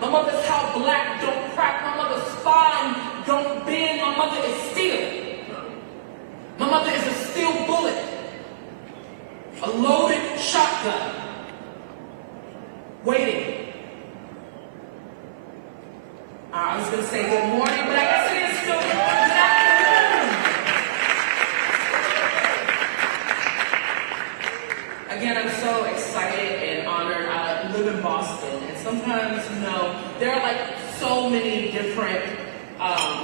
My mother's how black don't crack. My mother's spine don't bend. My mother is steel. My mother is a steel bullet. A loaded shotgun. Waiting. I was going to say good morning, but I guess it is still good afternoon. Again, I'm so excited and honored. I live in Boston, and sometimes, there are like so many different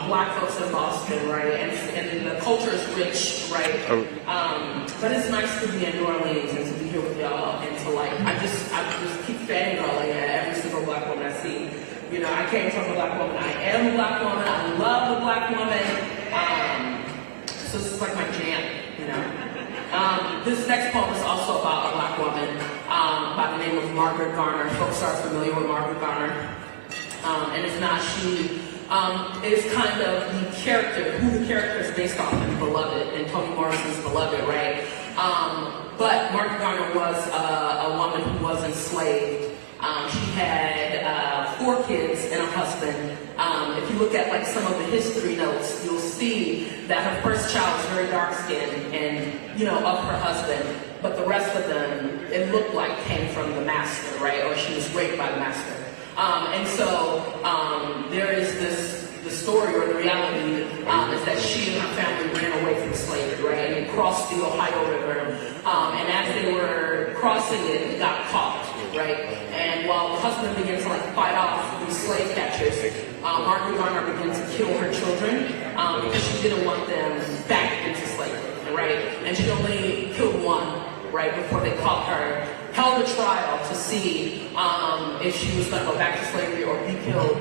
black folks in Boston, right? And the culture is rich, right? But it's nice to be in New Orleans and to be here with y'all, and to I just keep fangirling at every single black woman I see. I came from a black woman. I am a black woman. I love a black woman. So this is like my jam, This next poem is also about a black woman by the name of Margaret Garner. Folks are familiar with Margaret Garner. And if not, she is kind of the character, who the character is based off in Beloved, and Toni Morrison's Beloved, right? But Margaret Garner was a woman who was enslaved. She had 4 kids and a husband. If you look at some of the history notes, you'll see that her first child was very dark-skinned and, of her husband. But the rest of them, it looked like came from the master, right? Or she was raped by the master. And so there is the story or the reality is that she and her family ran away from slavery, right? And they crossed the Ohio River. And as they were crossing it, they got caught, right? And while the husband began to fight off these slave catchers, Margaret Garner began to kill her children because she didn't want them back into slavery, right? And she only killed one, right, before they caught her. Held a trial to see if she was going to go back to slavery or be killed,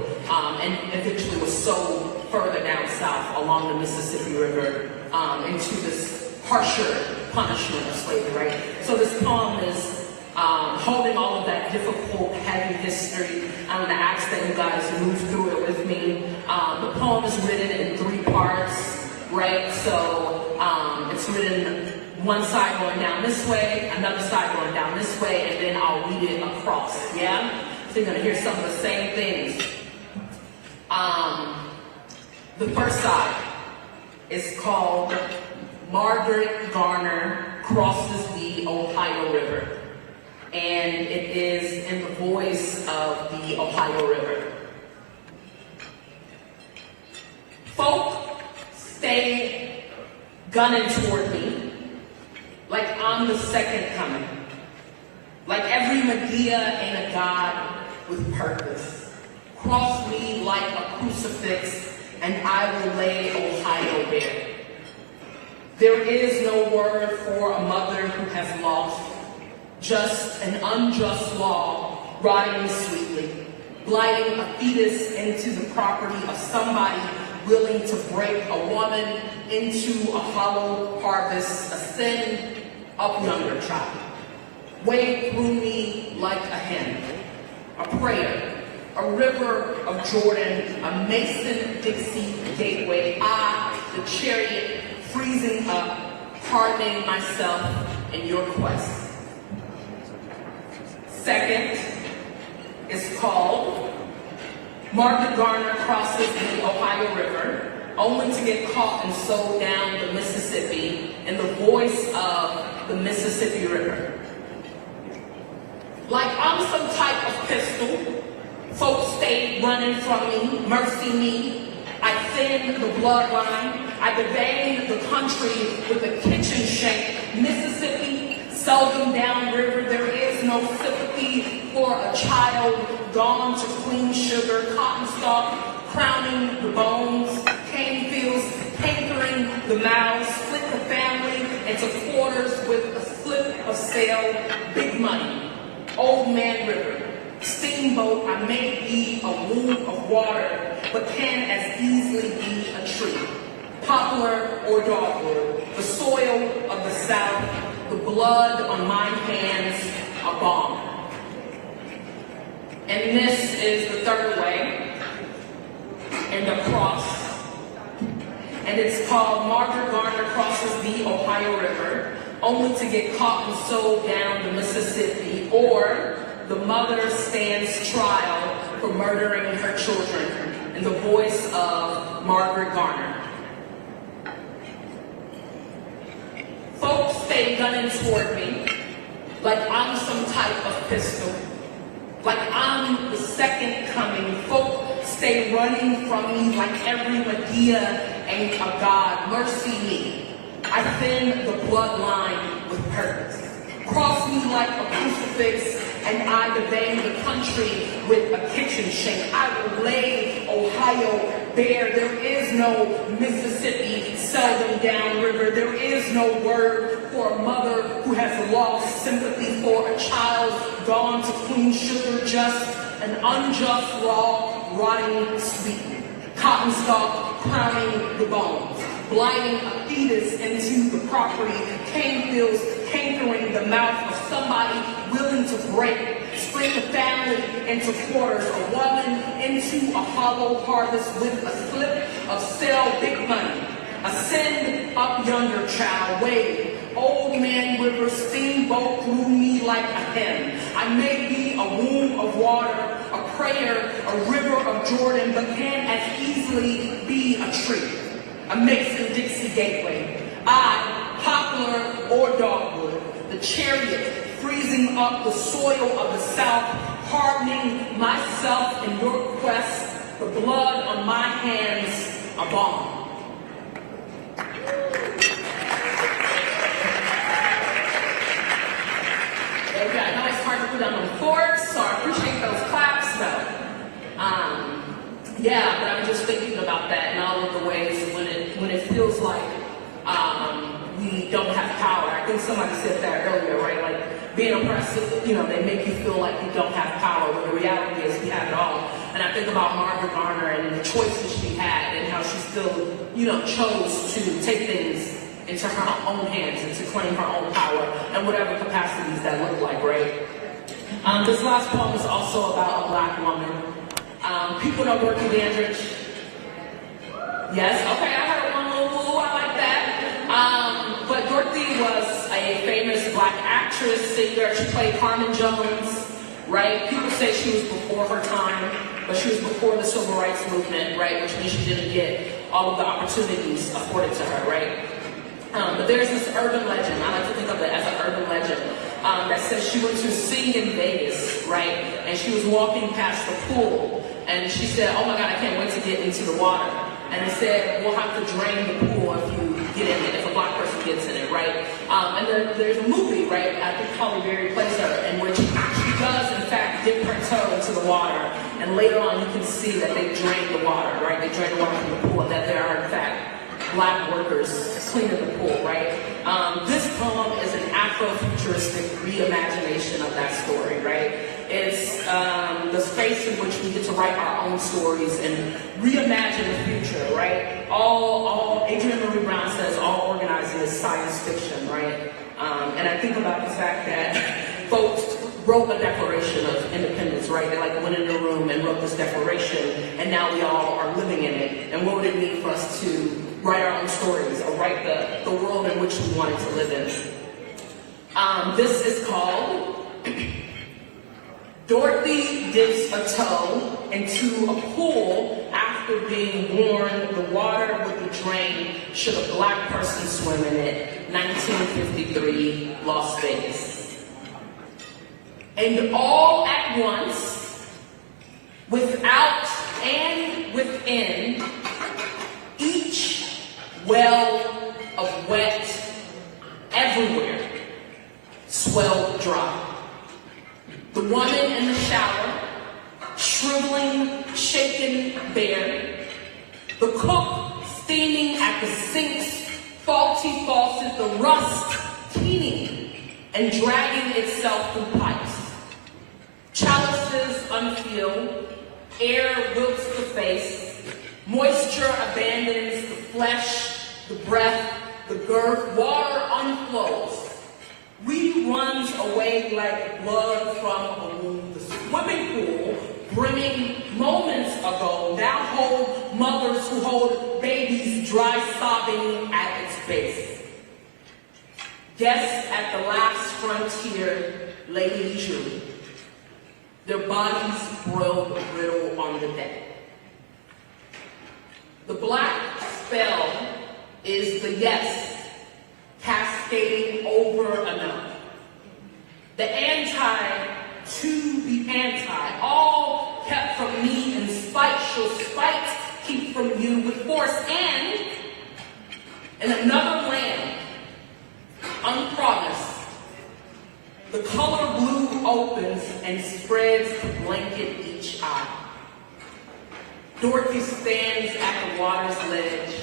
and eventually was sold further down south along the Mississippi River into this harsher punishment of slavery, right? So this poem is holding all of that difficult, heavy history. I'm going to ask that you guys move through it with me. The poem is written in 3 parts, right? So it's written one side going down this way, another side going down this way, and then I'll read it across, yeah? So you're going to hear some of the same things. The first side is called Margaret Garner Crosses the Ohio River. And it is in the voice of the Ohio River. Folk stay gunning toward me like I'm the second coming. Like every Medea ain't a god with purpose. Cross me like a crucifix and I will lay Ohio bare. There is no word for a mother who has lost, just an unjust law rotting sweetly, blighting a fetus into the property of somebody willing to break a woman into a hollow harvest, a sin up yonder child. Wade through me like a hen, a prayer, a river of Jordan, a Mason-Dixie gateway, I, the chariot, freezing up, hardening myself in your quest. Second is called Margaret Garner Crosses the Ohio River, only to get caught and sold down the Mississippi in the voice of the Mississippi River. Like I'm some type of pistol, folks stay running from me, mercy me. I thin the bloodline, I devane the country with a kitchen shank. Mississippi, seldom downriver, there is no sympathy for a child gone to clean sugar, cotton stalk, crowning the bones, cane fields, pampering the mouths, split the family into quarters with a slip of sail, big money, old man river, steamboat, I may be a womb of water, but can as easily be a tree, poplar or dogwood, the soil of the South, the blood on my hands, a bomb. And this is the third way, and the cross. And it's called Margaret Garner Crosses the Ohio River, only to get caught and sold down the Mississippi, or the mother stands trial for for murdering her children, in the voice of Margaret Garner. Folks stay gunning toward me like I'm some type of pistol, like I'm the second coming. Folk stay running from me like every Medea ain't a god. Mercy me. I thin the bloodline with purpose. Cross me like a crucifix, and I devane the country with a kitchen sink. I will lay Ohio bare. There is no Mississippi seldom downriver. There is no word for a mother who has lost sympathy for a child gone to clean sugar, just an unjust raw, rotting sweet. Cotton stalk crowning the bones, blighting a fetus into the property, cane fields cankering the mouth of somebody willing to break, split the family into quarters, a woman into a hollow harvest with a slip of sell big money. Ascend up yonder, child, wade. Old man river steamboat through me like a hen. I may be a womb of water, a prayer, a river of Jordan, but can as easily be a tree, a Mason-Dixie gateway. I, poplar or dogwood, the chariot freezing up the soil of the South, hardening myself in your quest, the blood on my hands, a bomb. Okay, I know it's hard to put down on forks, so I appreciate those claps, though. Yeah, but I'm just thinking about that in all of the ways when it feels like we don't have power. I think somebody said that earlier, right? Like being oppressed, they make you feel like you don't have power, when the reality is we have it all. And I think about Margaret Garner and the choices she had and how she still, chose to take things into her own hands and to claim her own power and whatever capacities that look like, right? This last poem is also about a Black woman. People know Dorothy Dandridge. Yes, okay, I heard one little woo, I like that. But Dorothy was a famous Black actress, singer. She played Carmen Jones, right? People say she was before her time, but she was before the Civil Rights Movement, right? Which means she didn't get all of the opportunities afforded to her, right? But there's this urban legend, I like to think of it as an urban legend, that says she went to sing in Vegas, right? And she was walking past the pool, and she said, oh my God, I can't wait to get into the water. And they said, we'll have to drain the pool if you get in it, if a Black person gets in it, right? And there's a movie, right, I think Holly Berry plays her, in which she does, in fact, dip her toe into the water. And later on, you can see that they drain the water, right? They drain the water from the pool, and that there are, in fact, Black workers cleaning the pool, right? This poem is an Afrofuturistic reimagination of that story, right? It's the space in which we get to write our own stories and reimagine the future, right? All Adrienne Marie Brown says all organizing is science fiction, right? And I think about the fact that folks wrote a Declaration of Independence, right? They went in the room and wrote this declaration, and now we all are living in it. And what would it mean for us to write our own stories or write the world in which we wanted to live in? This is called Dorothy Dips a Toe into a Pool After Being Warned the Water Would Drain Should a Black Person Swim in It, 1953, Las Vegas. And all at once, without and within, each well of wet everywhere swelled dry. The woman in the shower, shriveling, shaken bare. The cook steaming at the sink's faulty faucet, the rust teeming and dragging itself through pipes. Chalices unfilled, air wilts the face, moisture abandons the flesh, the breath, the girth, water unflows. Reruns away like blood from a wound. The swimming pool, brimming moments ago, now hold mothers who hold babies dry sobbing at its base. Guests at the last frontier lay leisurely. their bodies broiled brittle on the deck. The black spell is the yes cascading over a no. The anti to the anti, all kept from me in spite, shall spite keep from you with force. And in another land, unpromised, the color blue opens and spreads to blanket each eye. Dorothy stands at the water's ledge.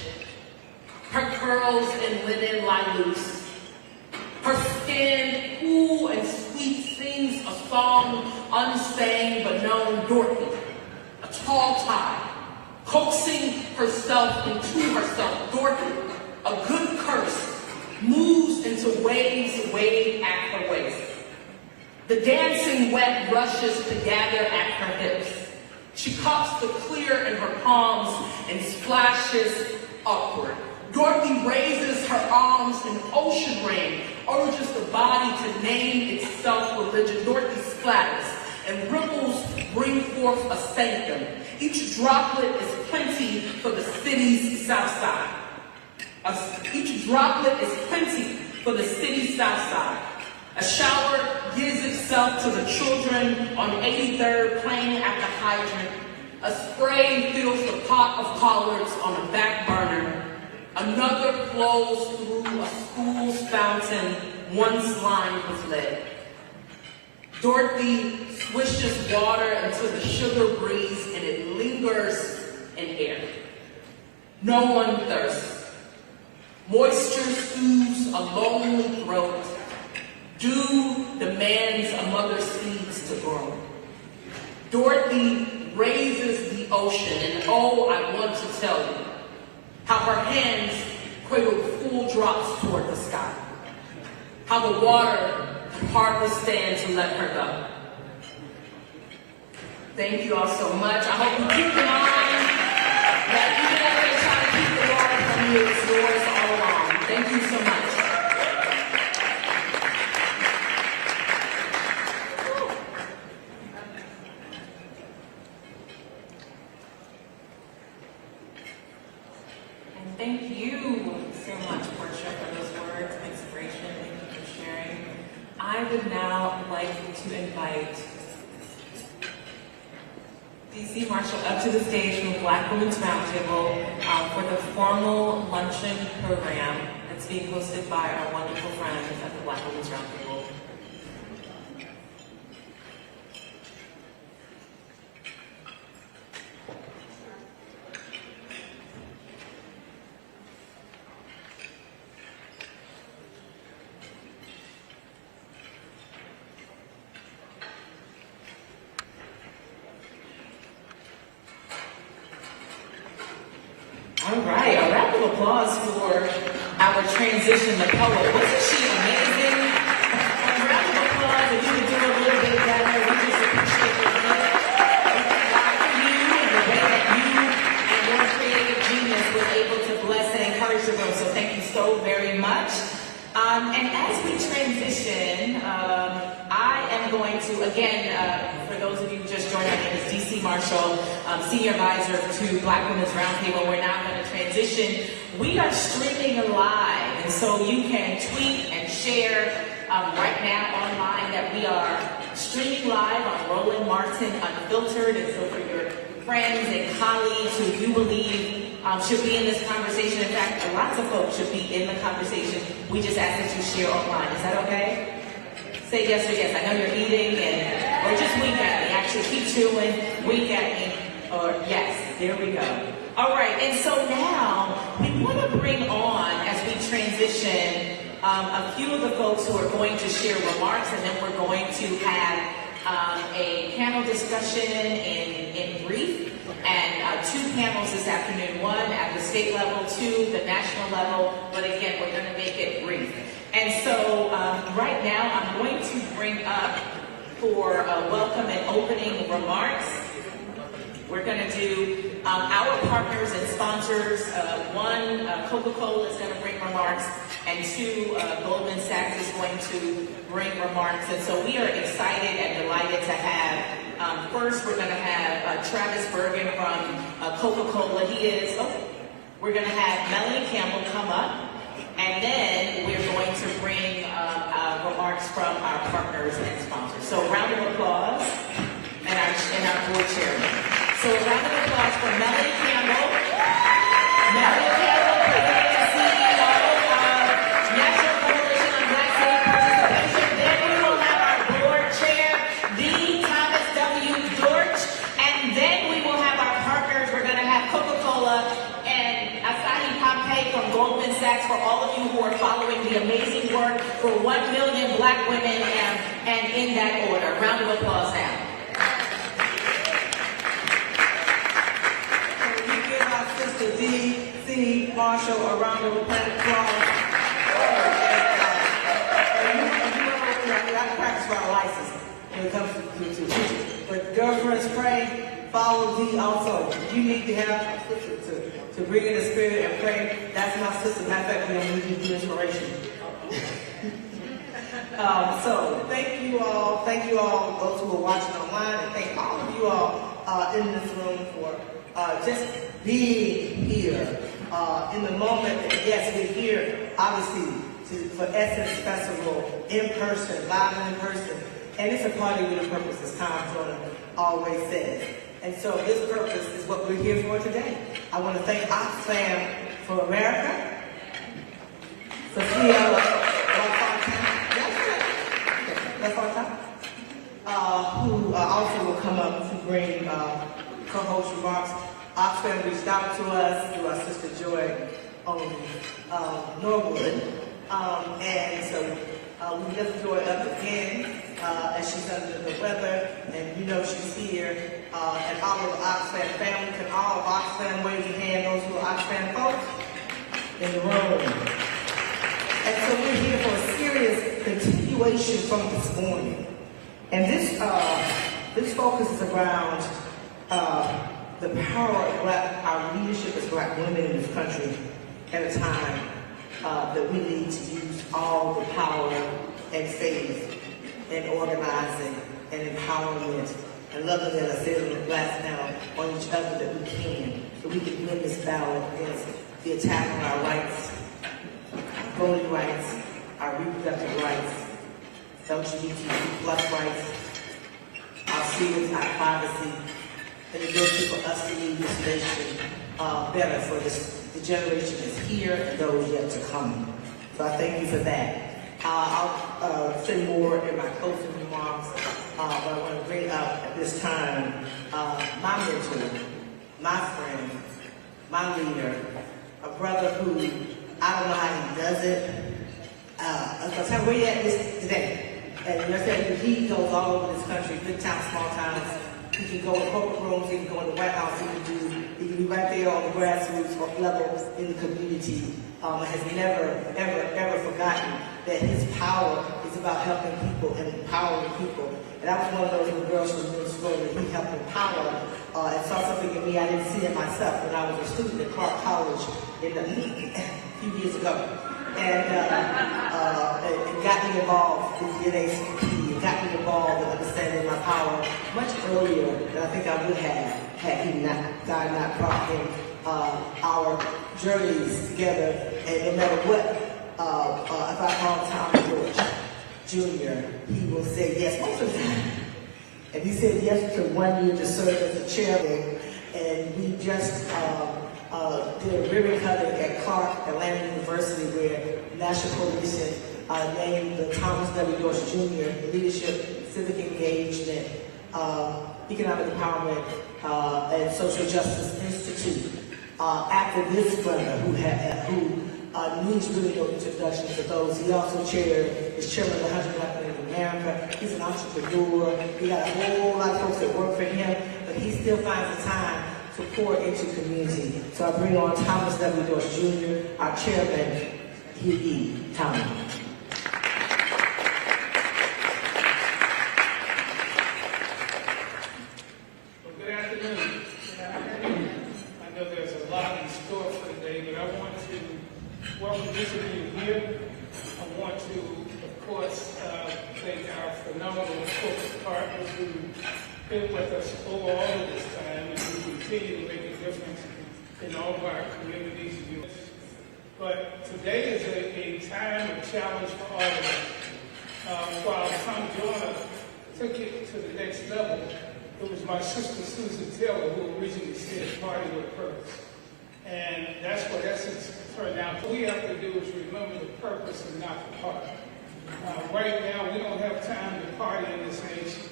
Her curls and linen lie loose. Her skin, cool and sweet, sings a song unsang but known. Dorothy, a tall tie, coaxing herself into herself. Dorothy, a good curse, moves into waves wave at her waist. The dancing wet rushes to gather at her hips. She cups the clear in her palms and splashes upward. Dorothy raises her arms in ocean rain, urges the body to name itself religion. Dorothy splatters, and ripples bring forth a sanctum. Each droplet is plenty for the city's south side. Each droplet is plenty for the city's south side. A shower gives itself to the children on 83rd playing at the hydrant. A spray fills the pot of collards on a back burner. Another flows through a school's fountain, once lined with lead. Dorothy swishes water into the sugar breeze and it lingers in air. No one thirsts. Moisture soothes a lonely throat. Dew demands a mother's seeds to grow. Dorothy raises the ocean, and oh, I want to tell you how her hands cradle full drops toward the sky. How the water can hardly stand to let her go. Thank you all so much. I hope you keep in mind that even as they try to keep the water from you, it's yours all along. Thank you so much. Thank you so much, Portia, for those words of inspiration. Thank you for sharing. I would now like to invite DC Marshall up to the stage from the Black Women's Roundtable for the formal luncheon program that's being hosted by our wonderful friends at the Black Women's Roundtable. All right, a round of applause for our transition to poet. Wasn't she amazing? A round of applause if you could do it a little bit better. We just appreciate the gift God for you and the way that you and your creative genius were able to bless and encourage the room. So thank you so very much. And as we transition, I am going to, again, for those of you who just joined, my name is DC Marshall, Senior Advisor to Black Women's Roundtable. We're now going to transition. We are streaming live, and so you can tweet and share right now online that we are streaming live on Roland Martin Unfiltered. And so for your friends and colleagues who you believe should be in this conversation, in fact, lots of folks should be in the conversation, we just ask that you share online. Is that okay? Say yes or yes. I know you're eating, or just wink at me. Actually, keep chewing, wink at me, or yes. There we go. All right, and so now we want to bring on, as we transition, a few of the folks who are going to share remarks, and then we're going to have a panel discussion in brief, and two panels this afternoon, one at the state level, two the national level, but again, we're going to make it brief. And so right now, I'm going to bring up for welcome and opening remarks. We're going to do our partners and sponsors. One, Coca-Cola is going to bring remarks, and two, Goldman Sachs is going to bring remarks. And so we are excited and delighted to have First, we're going to have Travis Bergen from Coca-Cola. We're going to have Melanie Campbell come up, and then we're going to bring remarks from our partners and sponsors. So, round of applause, and our board chairman. So, a round of applause for Melanie Campbell. Melanie Campbell, President and CEO of National Coalition on Black City Participation. Then we will have our board chair, the Thomas W. Dortch, and then we will have our partners. We're going to have Coca-Cola and Asahi Pompey from Goldman Sachs for all of you who are following the amazing work for 1 million Black women, and in that order. Round of applause now. D.C. Marshall, a round of applause. I practice for our license when it comes to teaching. But girlfriends pray, follow D also. You need to have a sister to bring in the spirit and pray. That's my sister. Matter of fact, we're going to need inspiration. So thank you all, those who are watching online, and thank all of you all in this room for just being here in the moment. Yes, we're here, obviously, for Essence Festival in person, live and in person. And it's a party with a purpose, as Tom Jordan always says. And so this purpose is what we're here for today. I want to thank Oxfam for America, Sophia, who also will come up to bring co-host remarks. Oxfam reached out to us through our sister Joy on Norwood. And so we lift Joy up again as she's under the weather. And you know she's here. And all of the Oxfam family, can all of Oxfam wave your hand, those who are Oxfam folks in the room. And so we're here for a serious continuation from this morning. And this focus is around the power of our leadership as Black women in this country at a time that we need to use all the power and faith and organizing and empowerment and loving, as I said in the last panel, on each other that we can, so we can win this battle against the attack on our rights, voting rights, our reproductive rights, LGBTQ plus rights, our freedoms, our privacy, and the ability for us to lead this nation better for the generation that's here and those yet to come. So I thank you for that. I'll say more in my closing remarks, but I want to bring up at this time my mentor, my friend, my leader, a brother who, I don't know how he does it. I was going to tell you where you at this today. And you understand, he goes all over this country, big towns, small towns. He can go in corporate rooms, he can go in the White House, he can be right there on the grassroots level in the community. Has never, ever forgotten that his power is about helping people and empowering people. And I was one of those little girls from the school that he helped empower and saw something in me I didn't see in myself when I was a student at Clark College a few years ago. And it got me involved with the NACP. It got me involved in understanding my power much earlier than I think I would have had he not, God not brought him our journeys together. And no matter what, if I call Tom George Jr., he will say yes most of the time. And he said yes to 1 year to serve as the chairman. And we just did a ribbon cutting at Clark Atlanta University where National Coalition named the Thomas W. Dortch Jr. Leadership, Civic Engagement, Economic Empowerment, and Social Justice Institute. After this brother who needs really no introduction for those. He also is chairman of the 100 Black Women in America. He's an entrepreneur. He got a whole lot of folks that work for him, but he still finds the time to pour into community. So I bring on Thomas W. Dortch Jr., our chairman, Hewitt. Thomas. Well, good afternoon. I know there's a lot in store for today, but I want to welcome each of you here. I want to, of course, thank our phenomenal corporate partners who been with us over all of this time, and we continue to make a difference in all of our communities and youth. But today is a time of challenge for all of us. While Tom Joyner took it to the next level, it was my sister Susan Taylor who originally said party with purpose. And that's what Essence turned out. What we have to do is remember the purpose and not the party. Right now, we don't have time to party in this nation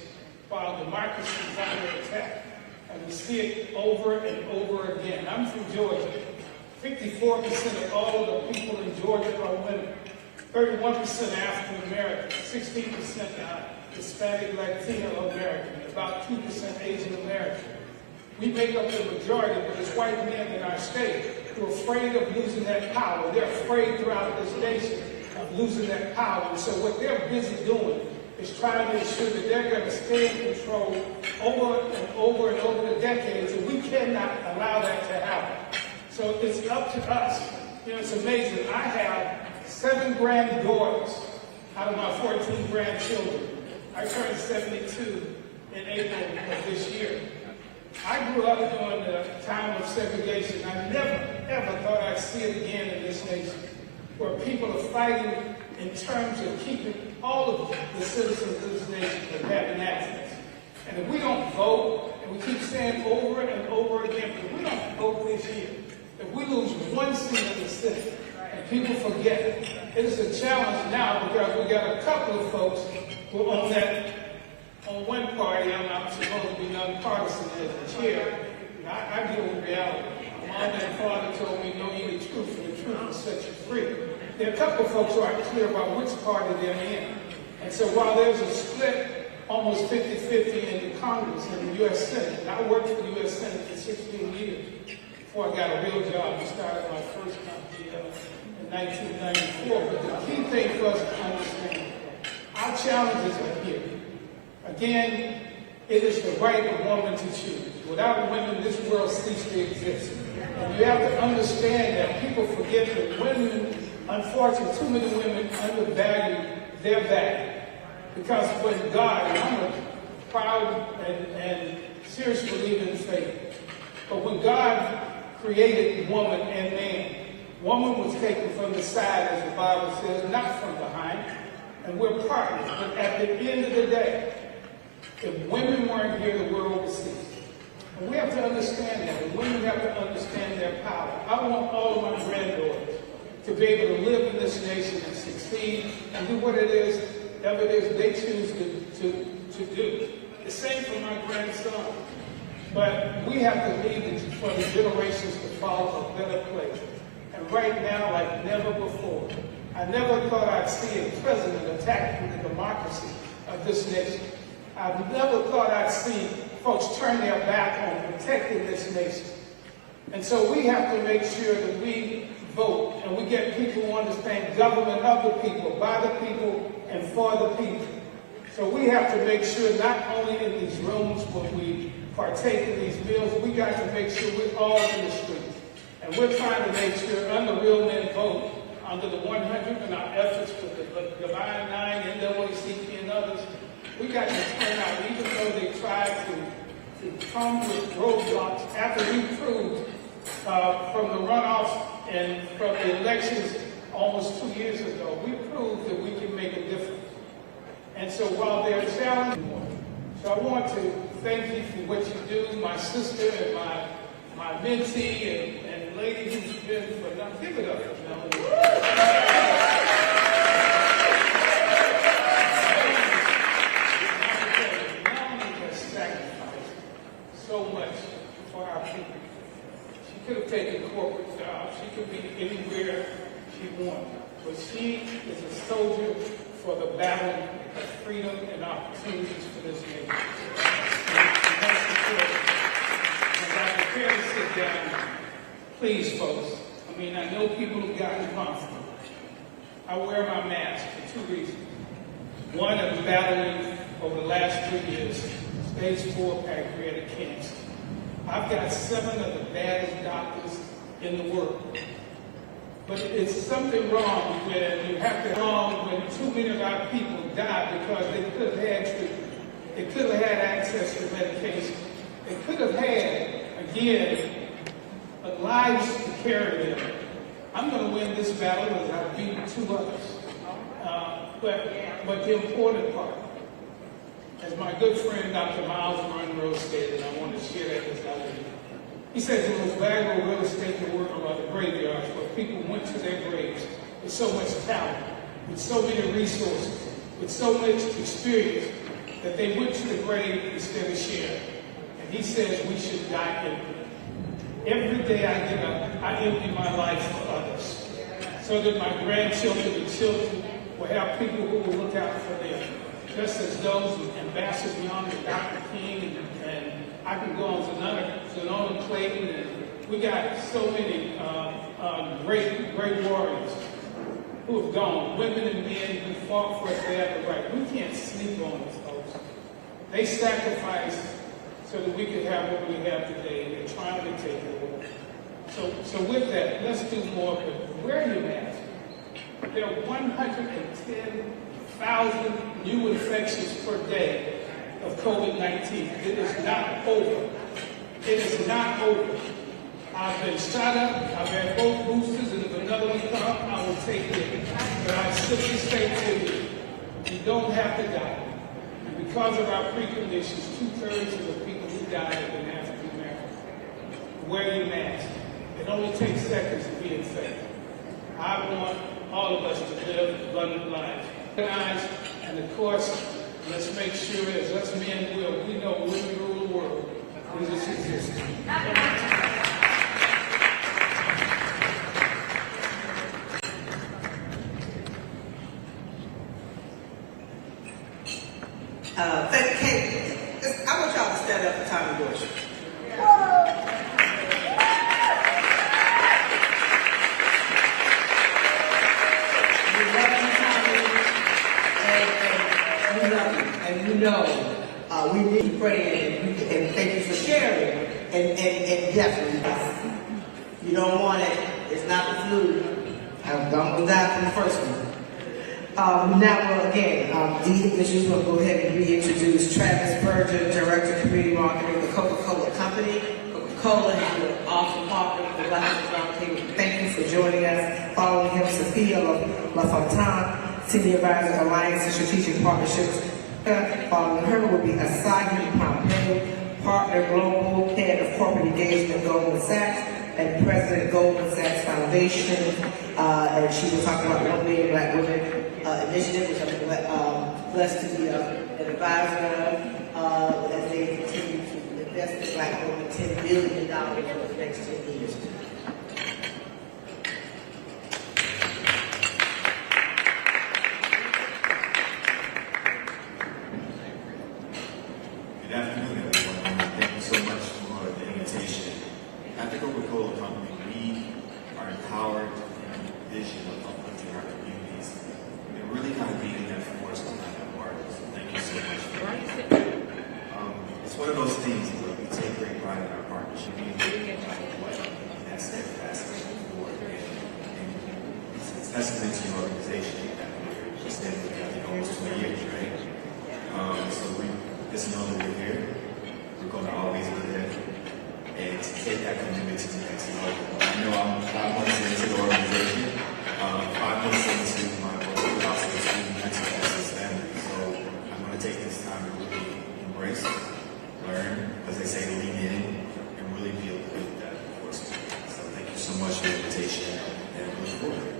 while democracy is under attack. And we see it over and over again. I'm from Georgia. 54% of all of the people in Georgia are women. 31% African American, 16% Hispanic Latino American, about 2% Asian American. We make up the majority, but it's white men in our state who are afraid of losing that power. They're afraid throughout this nation of losing that power. And so what they're busy doing is trying to ensure that they're going to stay in control over and over and over the decades, and we cannot allow that to happen. So it's up to us. You know, it's amazing. I have 7 granddaughters out of my 14 grandchildren. I turned 72 in April of this year. I grew up during the time of segregation. I never, ever thought I'd see it again in this nation, where people are fighting in terms of keeping all of the citizens of this nation from having access. And if we don't vote, and we keep saying over and over again, if we don't vote this year, if we lose one seat in the Senate, and people forget it, it is a challenge now because we got a couple of folks who are on one party. I'm supposed to be nonpartisan as the chair. I deal with reality. My mom and father told me, know ye the truth, and the truth will set you free. There are a couple of folks who aren't clear about which party they're in. And so while there's a split, almost 50-50 in the Congress and the U.S. Senate, and I worked for the U.S. Senate for 16 years before I got a real job. I started my first company in 1994. But the key thing for us to understand, our challenges are here. Again, it is the right of woman to choose. Without women, this world ceases to exist. And you have to understand that people forget that women, unfortunately, too many women undervalue their value. Because when God, and I'm a proud and serious believer in faith, but when God created woman and man, woman was taken from the side, as the Bible says, not from behind, and we're partners. But at the end of the day, if women weren't here, the world would cease. And we have to understand that. And women have to understand their power. I want all of my granddaughters to be able to live in this nation and succeed and do what it is, whatever it is they choose to do. The same for my grandson. But we have to leave it for the generations to follow a better place. And right now, like never before, I never thought I'd see a president attacking the democracy of this nation. I never thought I'd see folks turn their back on protecting this nation. And so we have to make sure that we vote and we get people who understand government of the people, by the people, and for the people. So we have to make sure not only in these rooms when we partake in these meals, we got to make sure we're all in the streets. And we're trying to make sure under Real Men Vote, under the 100 in our efforts with the Divine Nine, NAACP, and others, we got to turn out, even though they tried to come with roadblocks after we proved from the runoffs and from the elections almost 2 years ago, we proved that we can make a difference. And so while they're challenging, so I want to thank you for what you do, my sister and my mentee and lady who's been for now. Give it up for Melanie. So much for our people. She could have taken corporate jobs. She could be anywhere she wanted. But she is a soldier for the battle of freedom and opportunities for this nation. As I prepare to sit down, please, folks, I mean, I know people have gotten comfortable. I wear my mask for 2 reasons. One, I've been battling over the last 3 years stage 4 pancreatic cancer. I've got 7 of the baddest doctors in the world. But it's something wrong when you have to wrong when too many of our people die because they could have had treatment. They could have had access to medication. They could have had, again, lives to carry them. I'm going to win this battle as I beat 2 others. But the important part, as my good friend Dr. Miles Monroe said, and I want to share that with you. He says the most valuable real estate in the world are the graveyards, where people went to their graves with so much talent, with so many resources, with so much experience, that they went to the grave instead of sharing. And he says we should die empty. Every day I get up, I empty my life for others, so that my grandchildren and children will have people who will look out for them. Just as those with Ambassador Young and Dr. King, and I can go on Zanona Clayton, and we got so many great warriors who have gone, women and men who fought for us to have the right. We can't sleep on these folks. They sacrificed so that we could have what we have today. They're trying to take it away. So with that, let's do more, but wear your mask. There are 110,000 new infections per day of COVID-19. It is not over. It is not over. I've been shot up, I've had both boosters, and if another one comes, I will take it. But I simply say to you, you don't have to die. And because of our preconditions, 2/3 of the people who died have been African American. Wear your mask. It only takes seconds to be infected. I want all of us to live abundant lives. And of course, let's make sure, as us men will, we know women rule the world. Jesus exists. I want y'all to stand up for Tommy Bush. We need to pray and thank you for sharing. And definitely, you don't want it. It's not the flu. I'm going to die from the first one. Now, again, these issues will go ahead and reintroduce Travis Berger, Director of Community Marketing of the Coca-Cola Company. Coca-Cola has been an awesome partner for the Black Roundtable. Thank you for joining us. Following him, Sophia LaFontaine, Senior Advisor, Alliance and Strategic Partnerships. Following her will be Asagi Pompeo, Partner Global, Head of Corporate Engagement, Goldman Sachs, and President Goldman Sachs Foundation. And she will talk about 1 Million Black Women Initiative, which I'm blessed to be an advisor of, as they continue to invest in Black women $10 billion over the next 10 years. Good afternoon, everyone. Thank you so much for the invitation. At the Coca-Cola Company, we are empowered in the vision of uplifting our communities and really kind of being that force behind that market. So thank you so much for that. It's one of those things where we take great pride in our partnership. We that steadfastness forward. And it's a testament to your organization that we're standing together almost 20 years, right? So we just know that we're here. We're going to always be there. And to take that commitment to the next level. I know I'm 5 months into the organization, 5 months into my work, but also into the next this family. So I'm going to take this time to really embrace, learn, as they say, lean in, and really be able to build that force. So thank you so much for the invitation, and I look forward to it.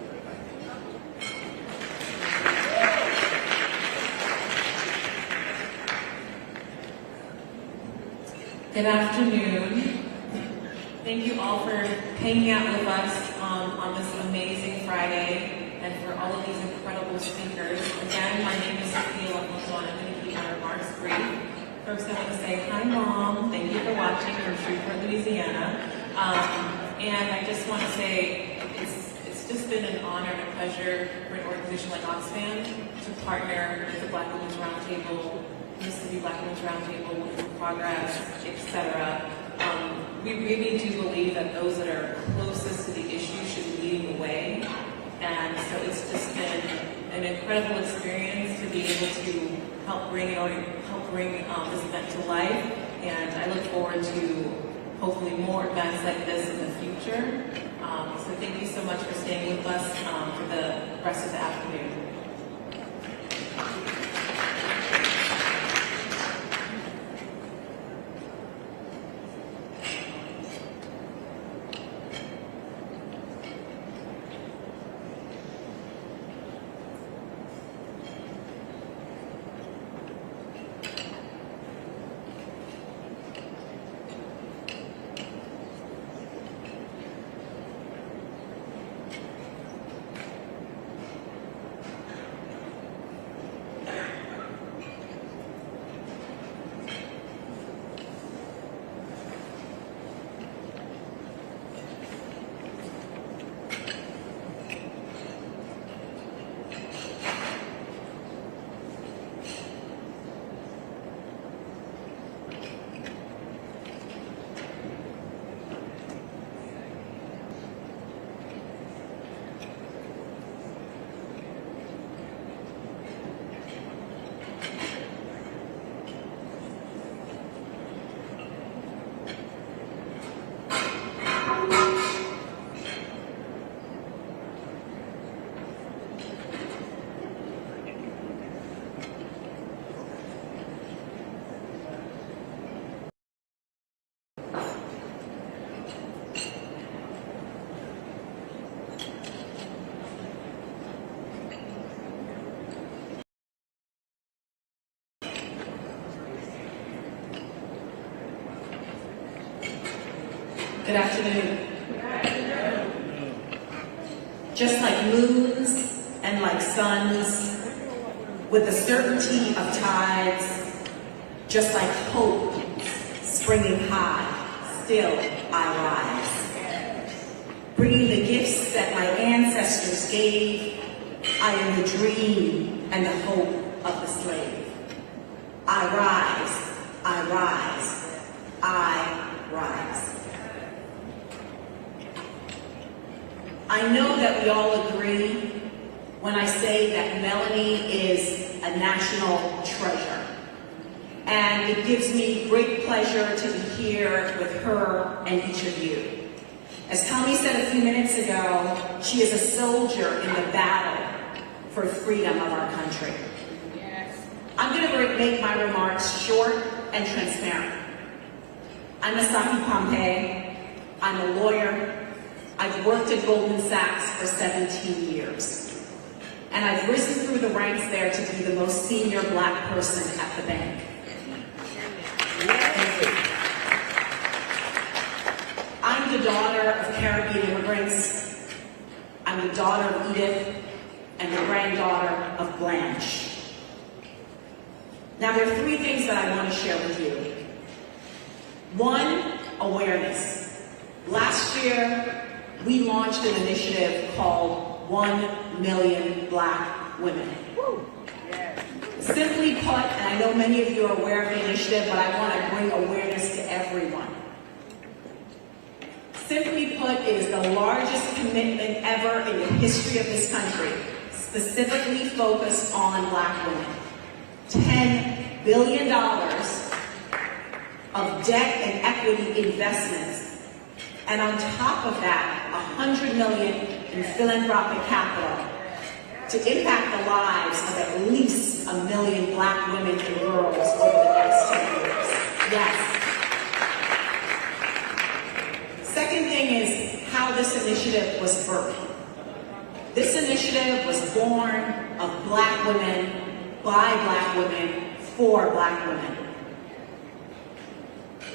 Good afternoon. Thank you all for hanging out with us on this amazing Friday and for all of these incredible speakers. Again, my name is Sophia LaFontaine. I'm going to keep my remarks brief. First, I want to say hi, Mom. Thank you for watching from Shreveport, Louisiana. And I just want to say it's just been an honor and a pleasure for an organization like Oxfam to partner with the Black Women's Roundtable, Mississippi Black Women's Roundtable, Women's in Progress, etc. We really do believe that those that are closest to the issue should be leading the way. And so it's just been an incredible experience to be able to help bring this event to life. And I look forward to hopefully more events like this in the future. So thank you so much for staying with us for the rest of the afternoon. Good afternoon. Just like moons and like suns, with the certainty of tides, just like hope springing high, still I rise. Bringing the gifts that my ancestors gave, I am the dream and the hope of the slave. I rise, I rise, I rise. I know that we all agree when I say that Melanie is a national treasure. And it gives me great pleasure to be here with her and each of you. As Tommy said a few minutes ago, she is a soldier in the battle for freedom of our country. I'm going to make my remarks short and transparent. I'm Asahi Pompey. I'm a lawyer. I've worked at Goldman Sachs for 17 years. And I've risen through the ranks there to be the most senior Black person at the bank. I'm the daughter of Caribbean immigrants. I'm the daughter of Edith and the granddaughter of Blanche. Now, there are three things that I want to share with you. One, awareness. Last year, we launched an initiative called 1 Million Black Women. Simply put, and I know many of you are aware of the initiative, but I want to bring awareness to everyone. Simply put, it is the largest commitment ever in the history of this country, specifically focused on Black women. $10 billion of debt and equity investments. And on top of that, $100 million in philanthropic capital to impact the lives of at least 1 million Black women and girls over the next 10 years. Yes. Second thing is how this initiative was birthed. This initiative was born of Black women, by Black women, for Black women.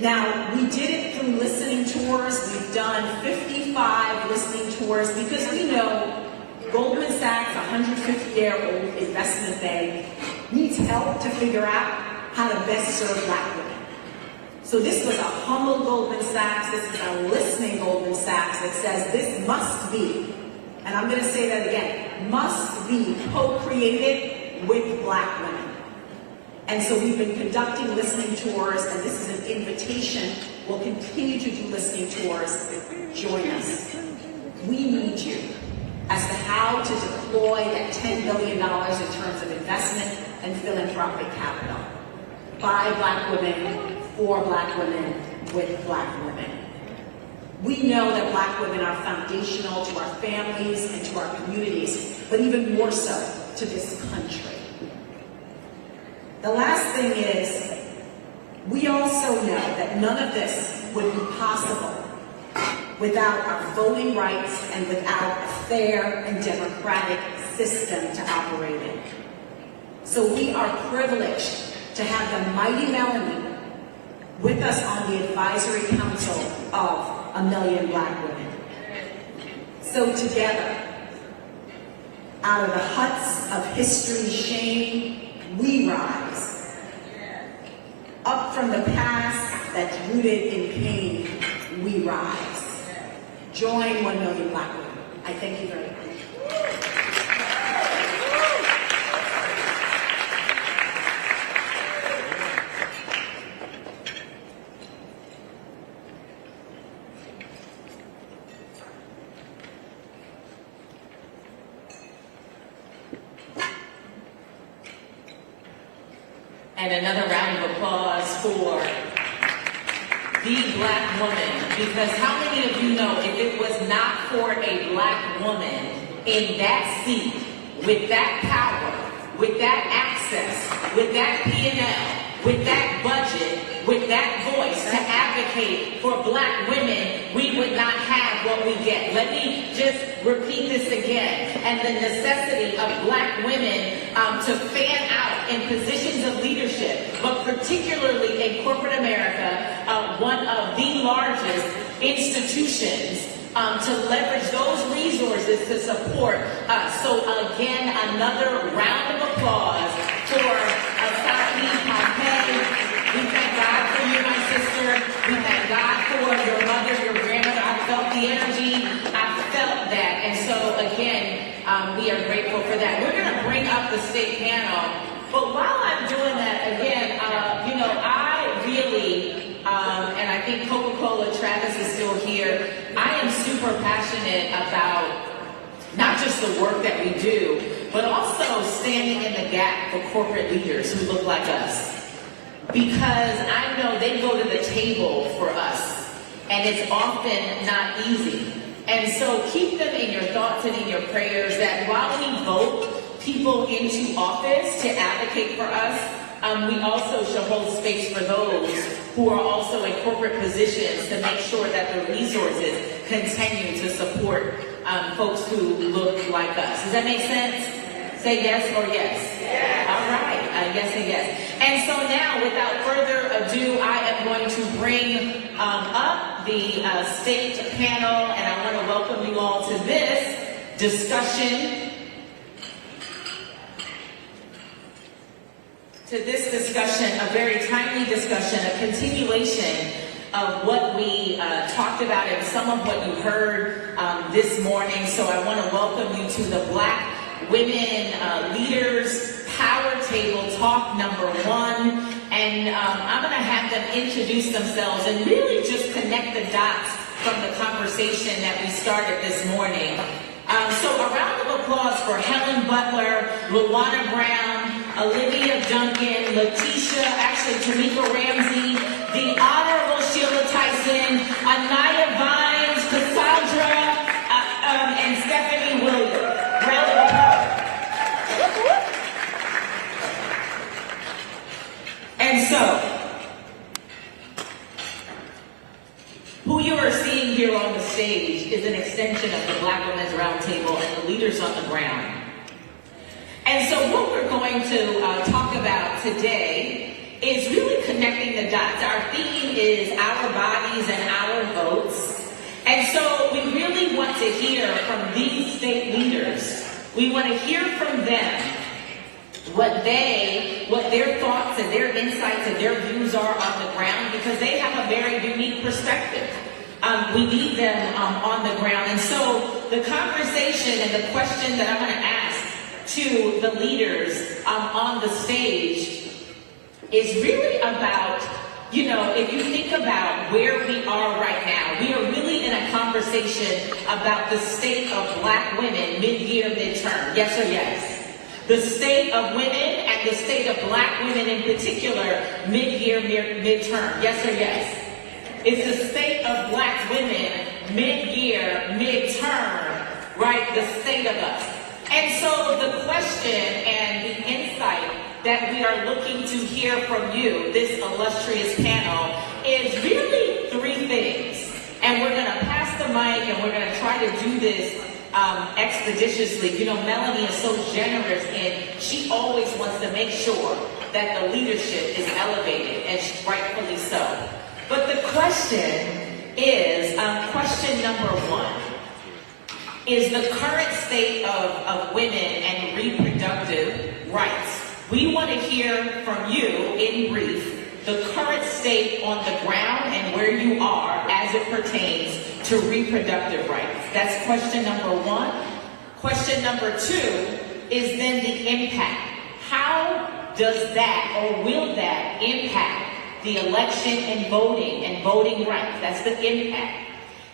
Now, we did it through listening tours. We've done 55 listening tours because we know Goldman Sachs, a 150-year-old investment bank, needs help to figure out how to best serve Black women. So this was a humble Goldman Sachs. This is a listening Goldman Sachs that says this must be, and I'm going to say that again, must be co-created with Black women. And so we've been conducting listening tours, and this is an invitation. We'll continue to do listening tours. Join us. We need you as to how to deploy that $10 billion in terms of investment and philanthropic capital. By Black women, for Black women, with Black women. We know that Black women are foundational to our families and to our communities, but even more so to this country. The last thing is, we also know that none of this would be possible without our voting rights and without a fair and democratic system to operate in. So we are privileged to have the mighty Melanie with us on the advisory council of 1 Million Black Women. So together, out of the huts of history's shame, we rise. Up from the past that's rooted in pain, we rise. Join 1 Million Black Women. I thank you very much. And another round of applause for the Black woman, because how many of you know if it was not for a Black woman in that seat, with that power, with that access, with that P&L, with that budget, with that voice to advocate for Black women, we would not have what we get. Let me just repeat this again. And the necessity of Black women to fan out in positions of leadership, but particularly in corporate America, one of the largest institutions to leverage those resources to support us. So again, another round of applause for Asaki Pompey. We thank God for you, my sister. We thank God for your mother, your grandmother. I felt the energy. I felt that. And so again, we are grateful for that. We're going to bring up the state panel. But while I'm doing that, again, I really, and I think Coca-Cola, Travis is still here, I am super passionate about not just the work that we do, but also standing in the gap for corporate leaders who look like us. Because I know they go to the table for us, and it's often not easy. And so keep them in your thoughts and in your prayers that while we vote people into office to advocate for us, we also shall hold space for those who are also in corporate positions to make sure that the resources continue to support folks who look like us. Does that make sense? Say yes or yes? Yes. All right, yes and yes. And so now, without further ado, I am going to bring up the state panel, and I want to welcome you all to this discussion. A very timely discussion, a continuation of what we talked about and some of what you heard this morning. So I want to welcome you to the Black Women Leaders Power Table Talk number 1. And I'm going to have them introduce themselves and really just connect the dots from the conversation that we started this morning. So a round of applause for Helen Butler, Luana Brown, Olivia Duncan, Letitia, actually Tamika Ramsey, the Honorable Sheila Tyson, Anaya Vines, Cassandra, and Stephanie Williams. Round of applause. And so, who you are seeing here on the stage is an extension of the Black Women's Roundtable and the leaders on the ground. And so what we're going to talk about today is really connecting the dots. Our theme is our bodies and our votes. And so we really want to hear from these state leaders. We want to hear from them what their thoughts and their insights and their views are on the ground, because they have a very unique perspective. We need them on the ground. And so the conversation and the question that I'm going to ask to the leaders on the stage is really about, if you think about where we are right now, we are really in a conversation about the state of Black women mid-year, midterm. Yes or yes? The state of women at right? The state of black women in particular, mid-year, midterm. Yes or yes? It's the state of black women, mid-year, midterm, right? The state of us. And so the question and the insight that we are looking to hear from you, this illustrious panel, is really three things. And we're going to pass the mic and we're going to try to do this expeditiously. You know, Melanie is so generous and she always wants to make sure that the leadership is elevated, and rightfully so. But the question is, question number one, is the current state of women and reproductive rights. We want to hear from you in brief the current state on the ground and where you are as it pertains to reproductive rights. That's question number one. Question number two is then the impact. How does that or will that impact the election and voting rights? That's the impact.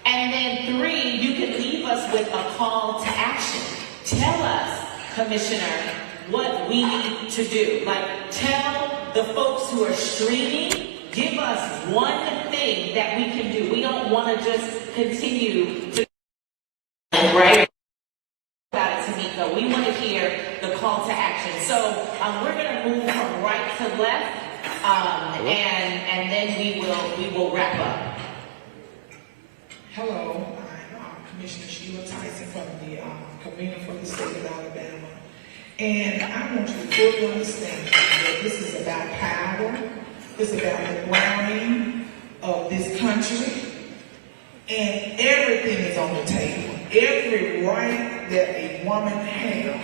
And then three, you can leave us with a call to action. Tell us, Commissioner, what we need to do. Like, tell the folks who are streaming, give us one thing that we can do. We don't want to just continue to, right? About it, Tamika. We want to hear the call to action. So we're going to move from right to left, and then we will wrap up. Hello, I'm Commissioner Sheila Tyson from the Convener for the State of Alabama. And I want you to fully understand that this is about power, it's about the grounding of this country, and everything is on the table. Every right that a woman has.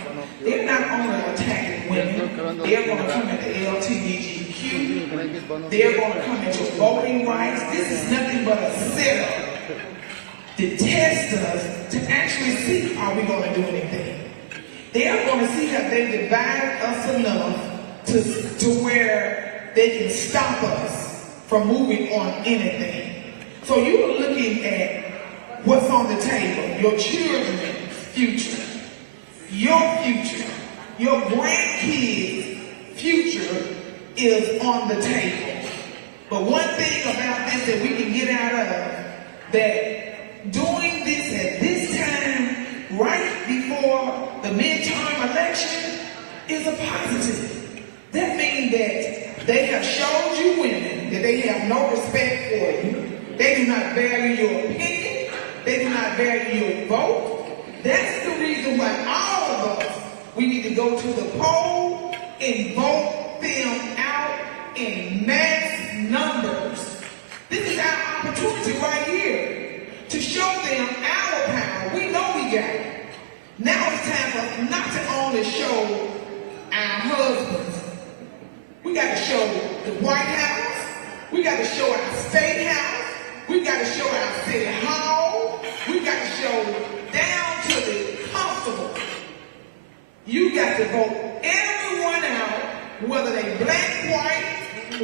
They're not only attacking women, they're going to come at the LGBTQ, they're going to come at your voting rights. This is nothing but a setup to test us to actually see, are we going to do anything? They are going to see that they divide us enough to where they can stop us from moving on anything. So you are looking at what's on the table, your children's future, your grandkids' future is on the table. But one thing about this that we can get out of, that doing this at this time, right before the midterm election, is a positive. That means that they have showed you women that they have no respect for you. They do not value your opinion. They do not value your vote. That's the reason why all of us, we need to go to the poll and vote them out in mass numbers. This is our opportunity right here to show them our power. We know we got it. Now it's time for us not to only show our husbands. We got to show the White House. We got to show our State House. We got to show our City Hall. We got to show down to the constable. You got to vote everyone out, whether they black, white,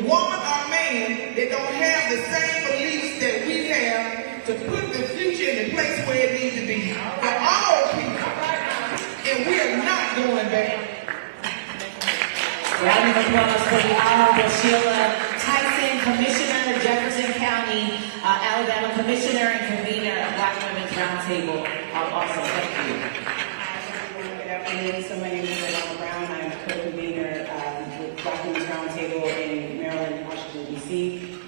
woman, or man, that don't have the same beliefs that we have, to put the future in the place where it needs to be for all people. And we are not going back. Round of applause for the Honorable Sheila Tyson, Commissioner, Jefferson County, Alabama Commissioner and Convener of Black Women's Roundtable. Awesome, thank you. Good afternoon. So my name is Melanie Brown. I'm co-convener with Black Women's Roundtable in Maryland, Washington, D.C.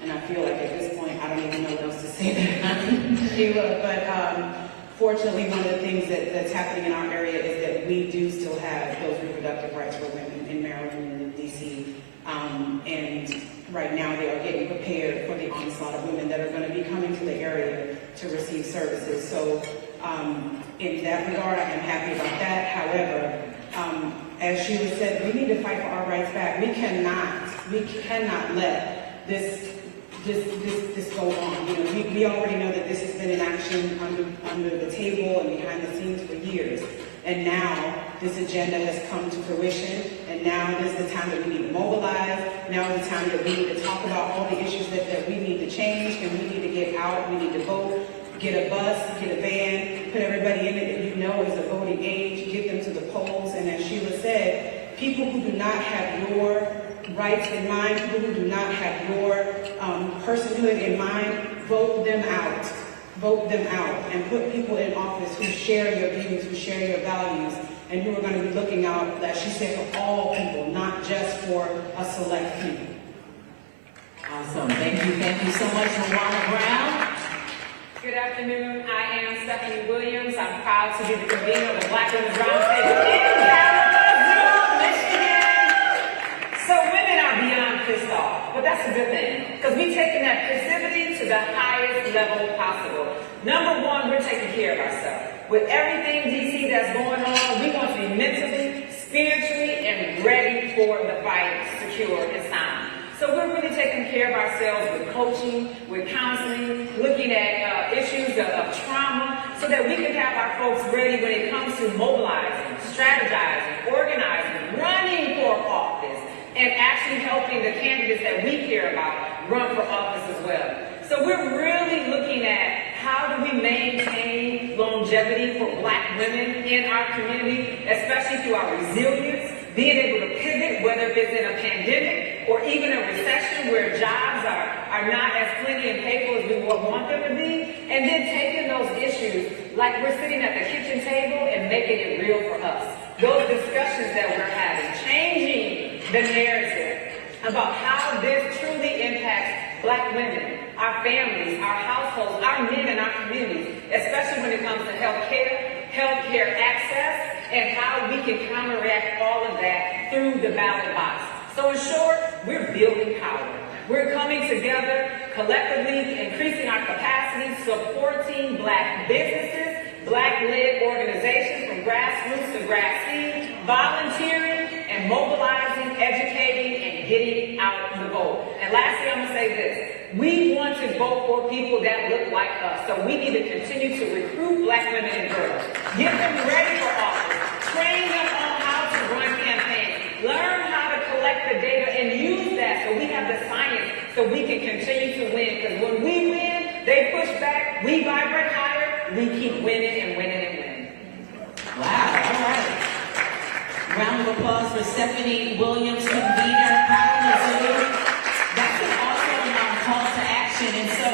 And I feel like at this point, I don't even know what else to say to Sheila. But fortunately, one of the things that's happening in our area is that we do still have those reproductive rights for women in Maryland and in D.C. And right now, they are getting prepared for the onslaught of women that are going to be coming to the area to receive services. So in that regard, I am happy about that. However, as Sheila said, we need to fight for our rights back. We cannot let this go on. You know, we already know that this has been in action under the table and behind the scenes for years. And now this agenda has come to fruition, and now is the time that we need to mobilize. Now is the time that we need to talk about all the issues that we need to change, and we need to get out, we need to vote, get a bus, get a van, put everybody in it that you know is a voting age, get them to the polls, and as Sheila said, people who do not have your rights in mind, people who do not have your personhood in mind, vote them out. Vote them out and put people in office who share your views, who share your values, and who are going to be looking out, as she said, for all people, not just for a select few. Awesome. Thank you so much, Morial Brown. Good afternoon. I am Stephanie Williams. I'm proud to be the convener of the Black Women's Roundtable in Kalamazoo, Michigan. So women are beyond pissed off, but that's a good thing, because we're taking that passivity to the highest level possible. Number one, we're taking care of ourselves. With everything, DC, that's going on, we want to be mentally, spiritually, and ready for the fight, secure and sound. So we're really taking care of ourselves with coaching, with counseling, looking at issues of trauma, so that we can have our folks ready when it comes to mobilizing, strategizing, organizing, running for office, and actually helping the candidates that we care about run for office as well. So we're really looking at how do we maintain longevity for Black women in our community, especially through our resilience, being able to pivot, whether it's in a pandemic or even a recession where jobs are not as plenty and payful as we would want them to be, and then taking those issues like we're sitting at the kitchen table and making it real for us. Those discussions that we're having, changing the narrative about how this truly impacts Black women, our families, our households, our men in our communities, especially when it comes to healthcare access, and how we can counteract all of that through the ballot box. So in short, we're building power. We're coming together, collectively increasing our capacity, supporting Black businesses, Black-led organizations from grassroots to grass seed, volunteering and mobilizing, educating, and getting out the vote. And lastly, I'm going to say this. We want to vote for people that look like us. So we need to continue to recruit Black women and girls. Get them ready for office. Train them on how to run campaigns. Learn how to collect the data and use that so we have the science so we can continue to win. Because when we win, they push back, we vibrate higher, we keep winning and winning and winning. Wow, all right. Round of applause for Stephanie Williams, convener, Kalamazoo. That's an awesome call to action. And so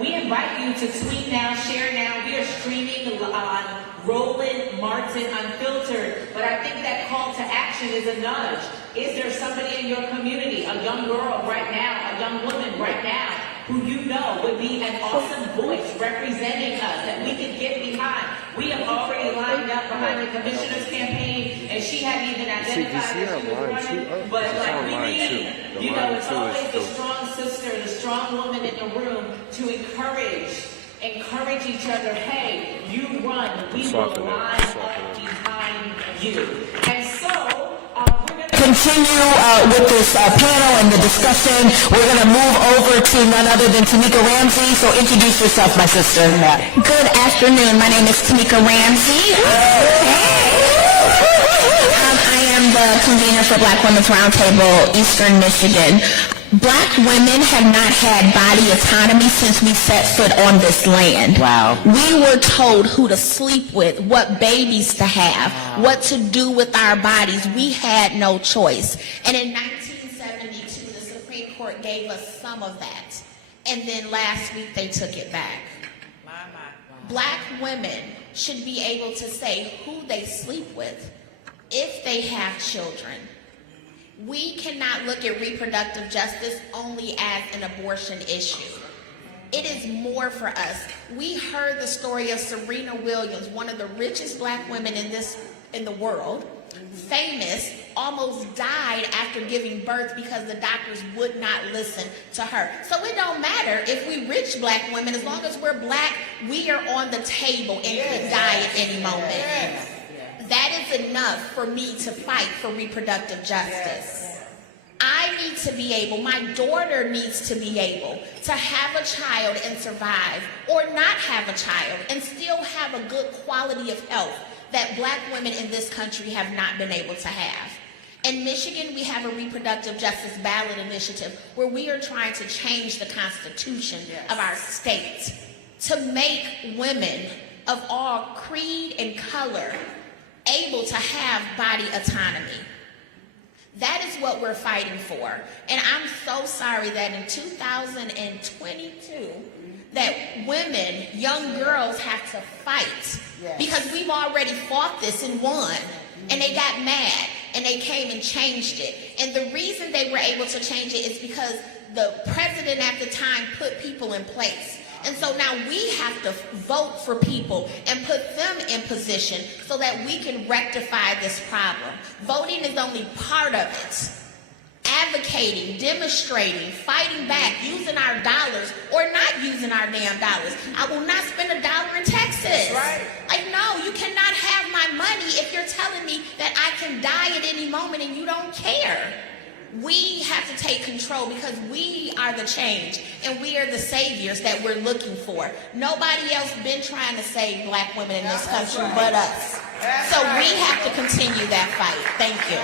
we invite you to tweet now, share now. We are streaming on Roland Martin Unfiltered. But I think that call to action is a nudge. Is there somebody in your community, a young girl right now, a young woman right now, who you know would be an awesome voice representing us that we could get behind? We have already lined up behind the commissioner's campaign, and she hadn't even identified that she was running. But like we need, you know, it's always the strong sister, the strong woman in the room to encourage each other. Hey, you run, we will line up behind you. And so we're going to continue with this panel and the discussion. We're going to move over to none other than Tamika Ramsey. So introduce yourself, my sister. Good afternoon. My name is Tamika Ramsey. I am the convener for Black Women's Roundtable, Eastern Michigan. Black women have not had body autonomy since we set foot on this land. Wow. We were told who to sleep with, what babies to have, what to do with our bodies. We had no choice. And in 1972, the Supreme Court gave us some of that. And then last week, they took it back. Black women should be able to say who they sleep with if they have children. We cannot look at reproductive justice only as an abortion issue. It is more for us. We heard the story of Serena Williams, one of the richest Black women in the world, famous, almost died after giving birth because the doctors would not listen to her. So it don't matter if we rich Black women, as long as we're Black, we are on the table and can die at any moment. That is enough for me to fight for reproductive justice. I need to be able, my daughter needs to be able to have a child and survive, or not have a child and still have a good quality of health that Black women in this country have not been able to have. In Michigan, we have a reproductive justice ballot initiative where we are trying to change the constitution of our state to make women of all creed and color able to have body autonomy. That is what we're fighting for. And I'm so sorry that in 2022, that women, young girls have to fight. Yes. Because we've already fought this and won. And they got mad and they came and changed it. And the reason they were able to change it is because the president at the time put people in place. And so now we have to vote for people and put them in position so that we can rectify this problem. Voting is only part of it. Advocating, demonstrating, fighting back, using our dollars or not using our damn dollars. I will not spend $1 in Texas. Right. Like, no, you cannot have my money if you're telling me that I can die at any moment and you don't care. We have to take control because we are the change and we are the saviors that we're looking for. Nobody else been trying to save black women in this country but us. So we have to continue that fight. Thank you.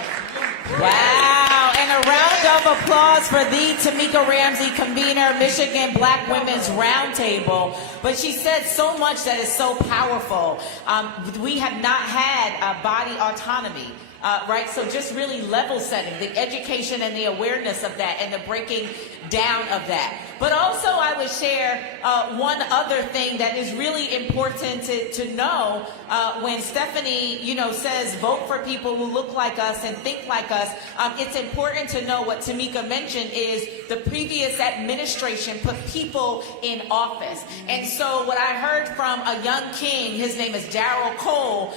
Wow, and a round of applause for the Tamika Ramsey, convener, Michigan Black Women's Roundtable. But she said so much that is so powerful. We have not had body autonomy. Right, so just really level setting, the education and the awareness of that and the breaking down of that. But also I would share one other thing that is really important to know when Stephanie, says vote for people who look like us and think like us. It's important to know what Tamika mentioned is the previous administration put people in office. And so what I heard from a young king, his name is Darryl Cole,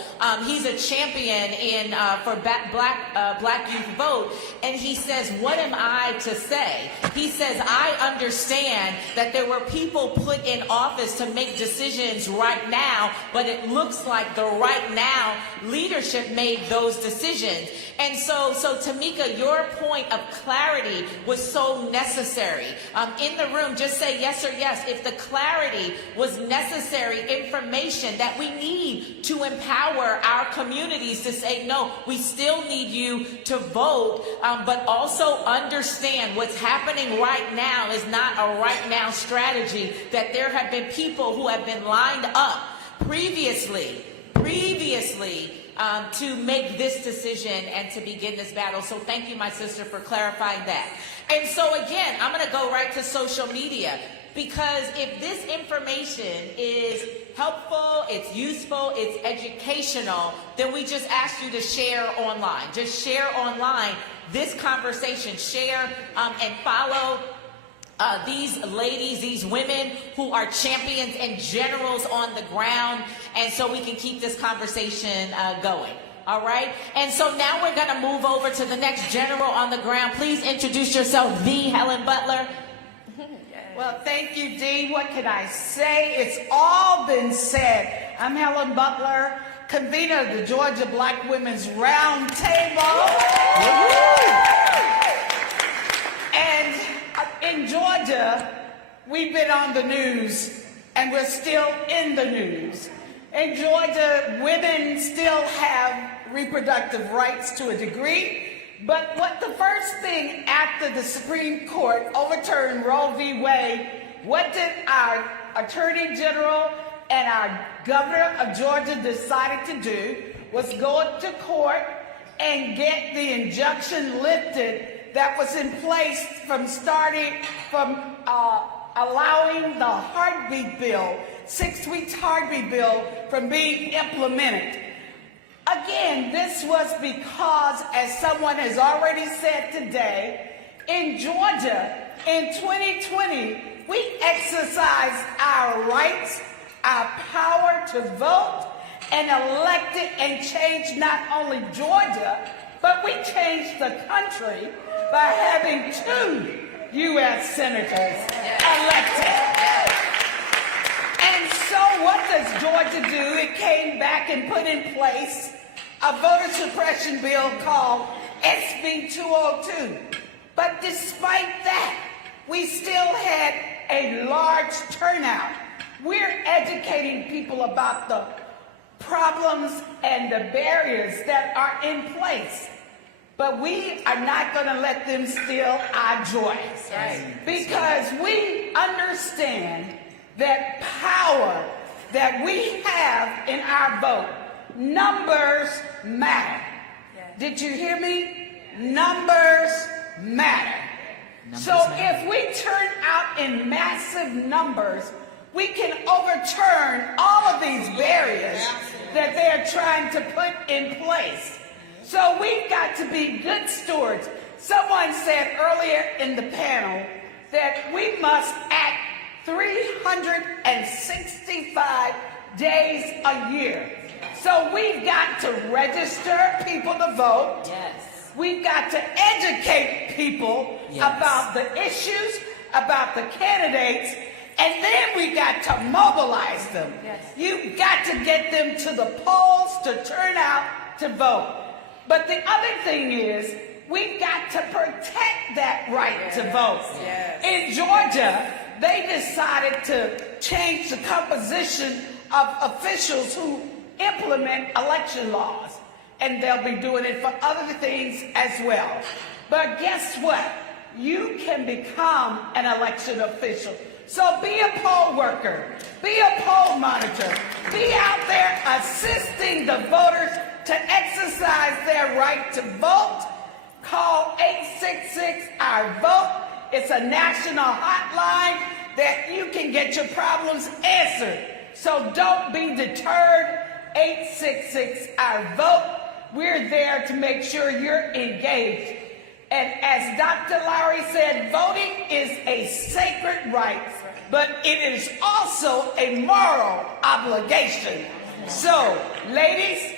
he's a champion for Black Youth Vote, and he says, what am I to say? He says, I understand that there were people put in office to make decisions right now, but it looks like the right now leadership made those decisions. And so Tamika, your point of clarity was so necessary. In the room, just say yes or yes. If the clarity was necessary information that we need to empower our communities to say, no, we still need you to vote, but also understand what's happening right now is not a right now strategy, that there have been people who have been lined up previously to make this decision and to begin this battle. So thank you, my sister, for clarifying that. And so again, I'm going to go right to social media, because if this information is helpful, it's useful, it's educational, then we just ask you to share online. Just share online this conversation. Share and follow these ladies, these women who are champions and generals on the ground, and so we can keep this conversation going. All right? And so now we're going to move over to the next general on the ground. Please introduce yourself, the Helen Butler. Well, thank you, Dee. What can I say? It's all been said. I'm Helen Butler, convener of the Georgia Black Women's Roundtable. And in Georgia, we've been on the news, and we're still in the news. In Georgia, women still have reproductive rights to a degree. But what the first thing after the Supreme Court overturned Roe v. Wade, what did our Attorney General and our Governor of Georgia decided to do was go to court and get the injunction lifted that was in place from allowing the heartbeat bill, 6 weeks heartbeat bill, from being implemented. Again, this was because, as someone has already said today, in Georgia, in 2020, we exercised our rights, our power to vote, and elected and changed not only Georgia, but we changed the country by having 2 U.S. senators elected. And so what does Georgia do? It came back and put in place a voter suppression bill called SB 202. But despite that, we still had a large turnout. We're educating people about the problems and the barriers that are in place. But we are not going to let them steal our joy. Because we understand that power that we have in our vote, numbers matter. Did you hear me? numbers matter. So if we turn out in massive numbers, we can overturn all of these barriers that they're trying to put in place. So we've got to be good stewards. Someone said earlier in the panel that we must act 365 days a year. So we've got to register people to vote. Yes. We've got to educate people about the issues, about the candidates, and then we got to mobilize them. Yes. You've got to get them to the polls to turn out to vote. But the other thing is, we've got to protect that right to vote. Yes. In Georgia, they decided to change the composition of officials who implement election laws. And they'll be doing it for other things as well. But guess what? You can become an election official. So be a poll worker, be a poll monitor, be out there assisting the voters to exercise their right to vote. Call 866-OUR-VOTE. It's a national hotline that you can get your problems answered. So don't be deterred. 866-OUR-VOTE. We're there to make sure you're engaged. And as Dr. Lowry said, voting is a sacred right, but it is also a moral obligation. So, ladies,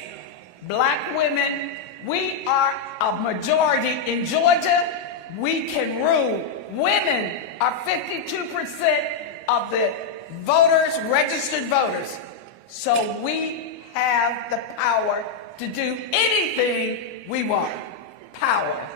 black women, we are a majority in Georgia. We can rule. Women are 52% of the voters, registered voters. So we have the power to do anything we want. Power.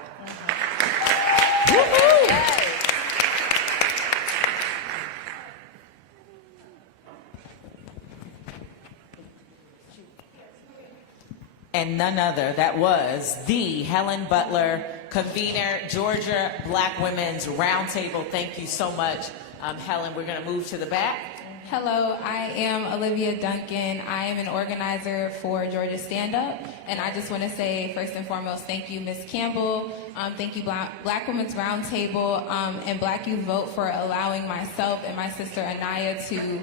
And none other, that was the Helen Butler, convener, Georgia Black Women's Roundtable. Thank you so much, Helen. We're going to move to the back. Hello, I am Olivia Duncan. I am an organizer for Georgia Stand Up, and I just want to say, first and foremost, thank you, Ms. Campbell. Thank you, Black Women's Roundtable, and Black Youth Vote for allowing myself and my sister Anaya to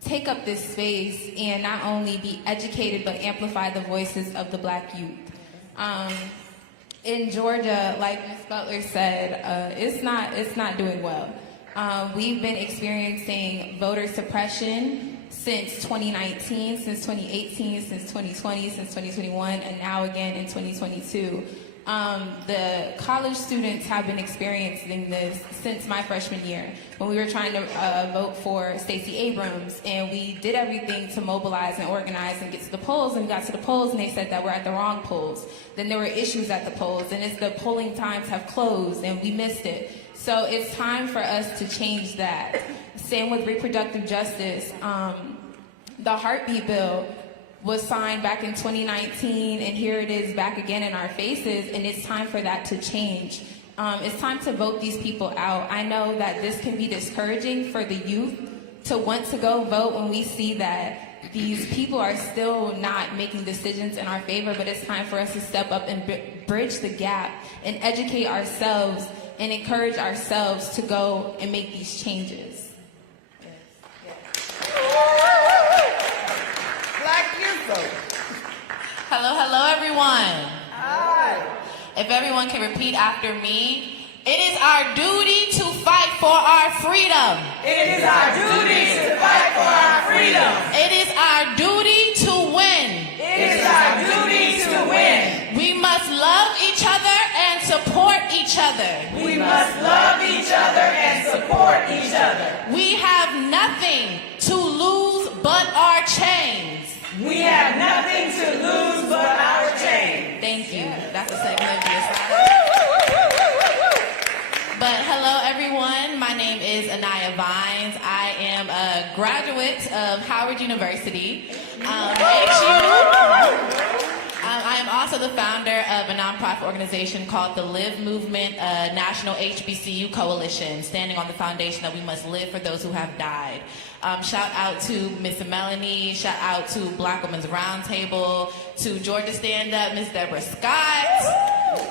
take up this space and not only be educated but amplify the voices of the Black youth. In Georgia, like Ms. Butler said, it's not doing well. We've been experiencing voter suppression since 2019, since 2018, since 2020, since 2021, and now again in 2022. The college students have been experiencing this since my freshman year when we were trying to vote for Stacey Abrams, and we did everything to mobilize and organize and get to the polls, and we got to the polls and they said that we're at the wrong polls. Then there were issues at the polls, and it's the polling times have closed and we missed it. So it's time for us to change that. Same with reproductive justice. The heartbeat bill was signed back in 2019, and here it is back again in our faces, and it's time for that to change. It's time to vote these people out. I know that this can be discouraging for the youth to want to go vote when we see that these people are still not making decisions in our favor, but it's time for us to step up and bridge the gap and educate ourselves and encourage ourselves to go and make these changes. Black Youth Vote. Hello, everyone. Hi. If everyone can repeat after me, it is our duty to fight for our freedom. It is our duty to fight for our freedom. It is our duty to win. It is our duty to win. We must love each other and support each other. We must love each other and support each other. We have nothing to lose but our chains. We have nothing to lose but our chains. Thank you. That's a segment of the But hello, everyone. My name is Anaya Vines. I am a graduate of Howard University. I am also the founder of a nonprofit organization called the Live Movement National HBCU Coalition, standing on the foundation that we must live for those who have died. Shout out to Miss Melanie, shout out to Black Women's Roundtable, to Georgia Stand Up, Miss Deborah Scott.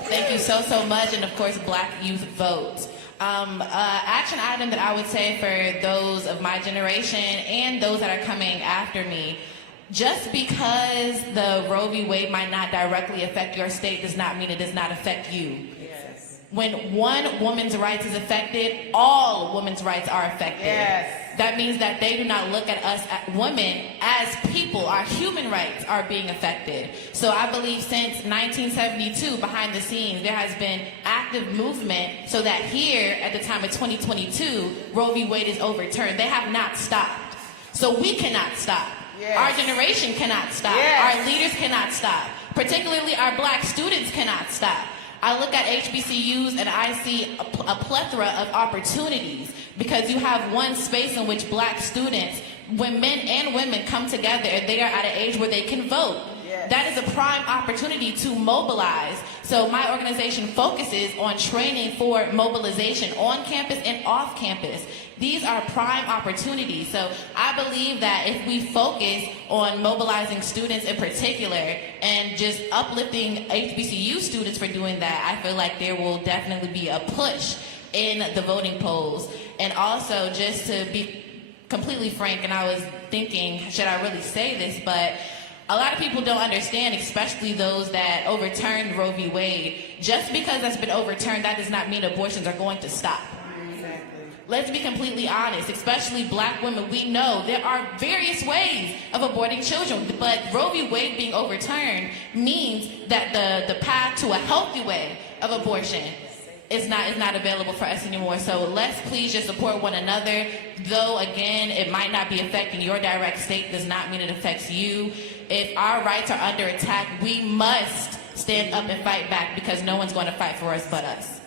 Thank you so much, and of course, Black Youth Vote. Action item that I would say for those of my generation and those that are coming after me, just because the Roe v. Wade might not directly affect your state does not mean it does not affect you. Yes. When one woman's rights is affected, all women's rights are affected. Yes. That means that they do not look at us, women, as people. Our human rights are being affected. So I believe since 1972, behind the scenes, there has been active movement so that here, at the time of 2022, Roe v. Wade is overturned. They have not stopped. So we cannot stop. Yes. Our generation cannot stop. Yes. Our leaders cannot stop. Particularly our black students cannot stop. I look at HBCUs and I see a plethora of opportunities because you have one space in which black students, when men and women come together and they are at an age where they can vote. Yes. That is a prime opportunity to mobilize. So my organization focuses on training for mobilization on campus and off campus. These are prime opportunities. So I believe that if we focus on mobilizing students in particular and just uplifting HBCU students for doing that, I feel like there will definitely be a push in the voting polls. And also, just to be completely frank, and I was thinking, should I really say this, but a lot of people don't understand, especially those that overturned Roe v. Wade. Just because that's been overturned, that does not mean abortions are going to stop. Let's be completely honest, especially black women. We know there are various ways of aborting children, but Roe v. Wade being overturned means that the path to a healthy way of abortion is not available for us anymore. So let's please just support one another. Though, again, it might not be affecting your direct state, does not mean it affects you. If our rights are under attack, we must stand up and fight back because no one's going to fight for us but us.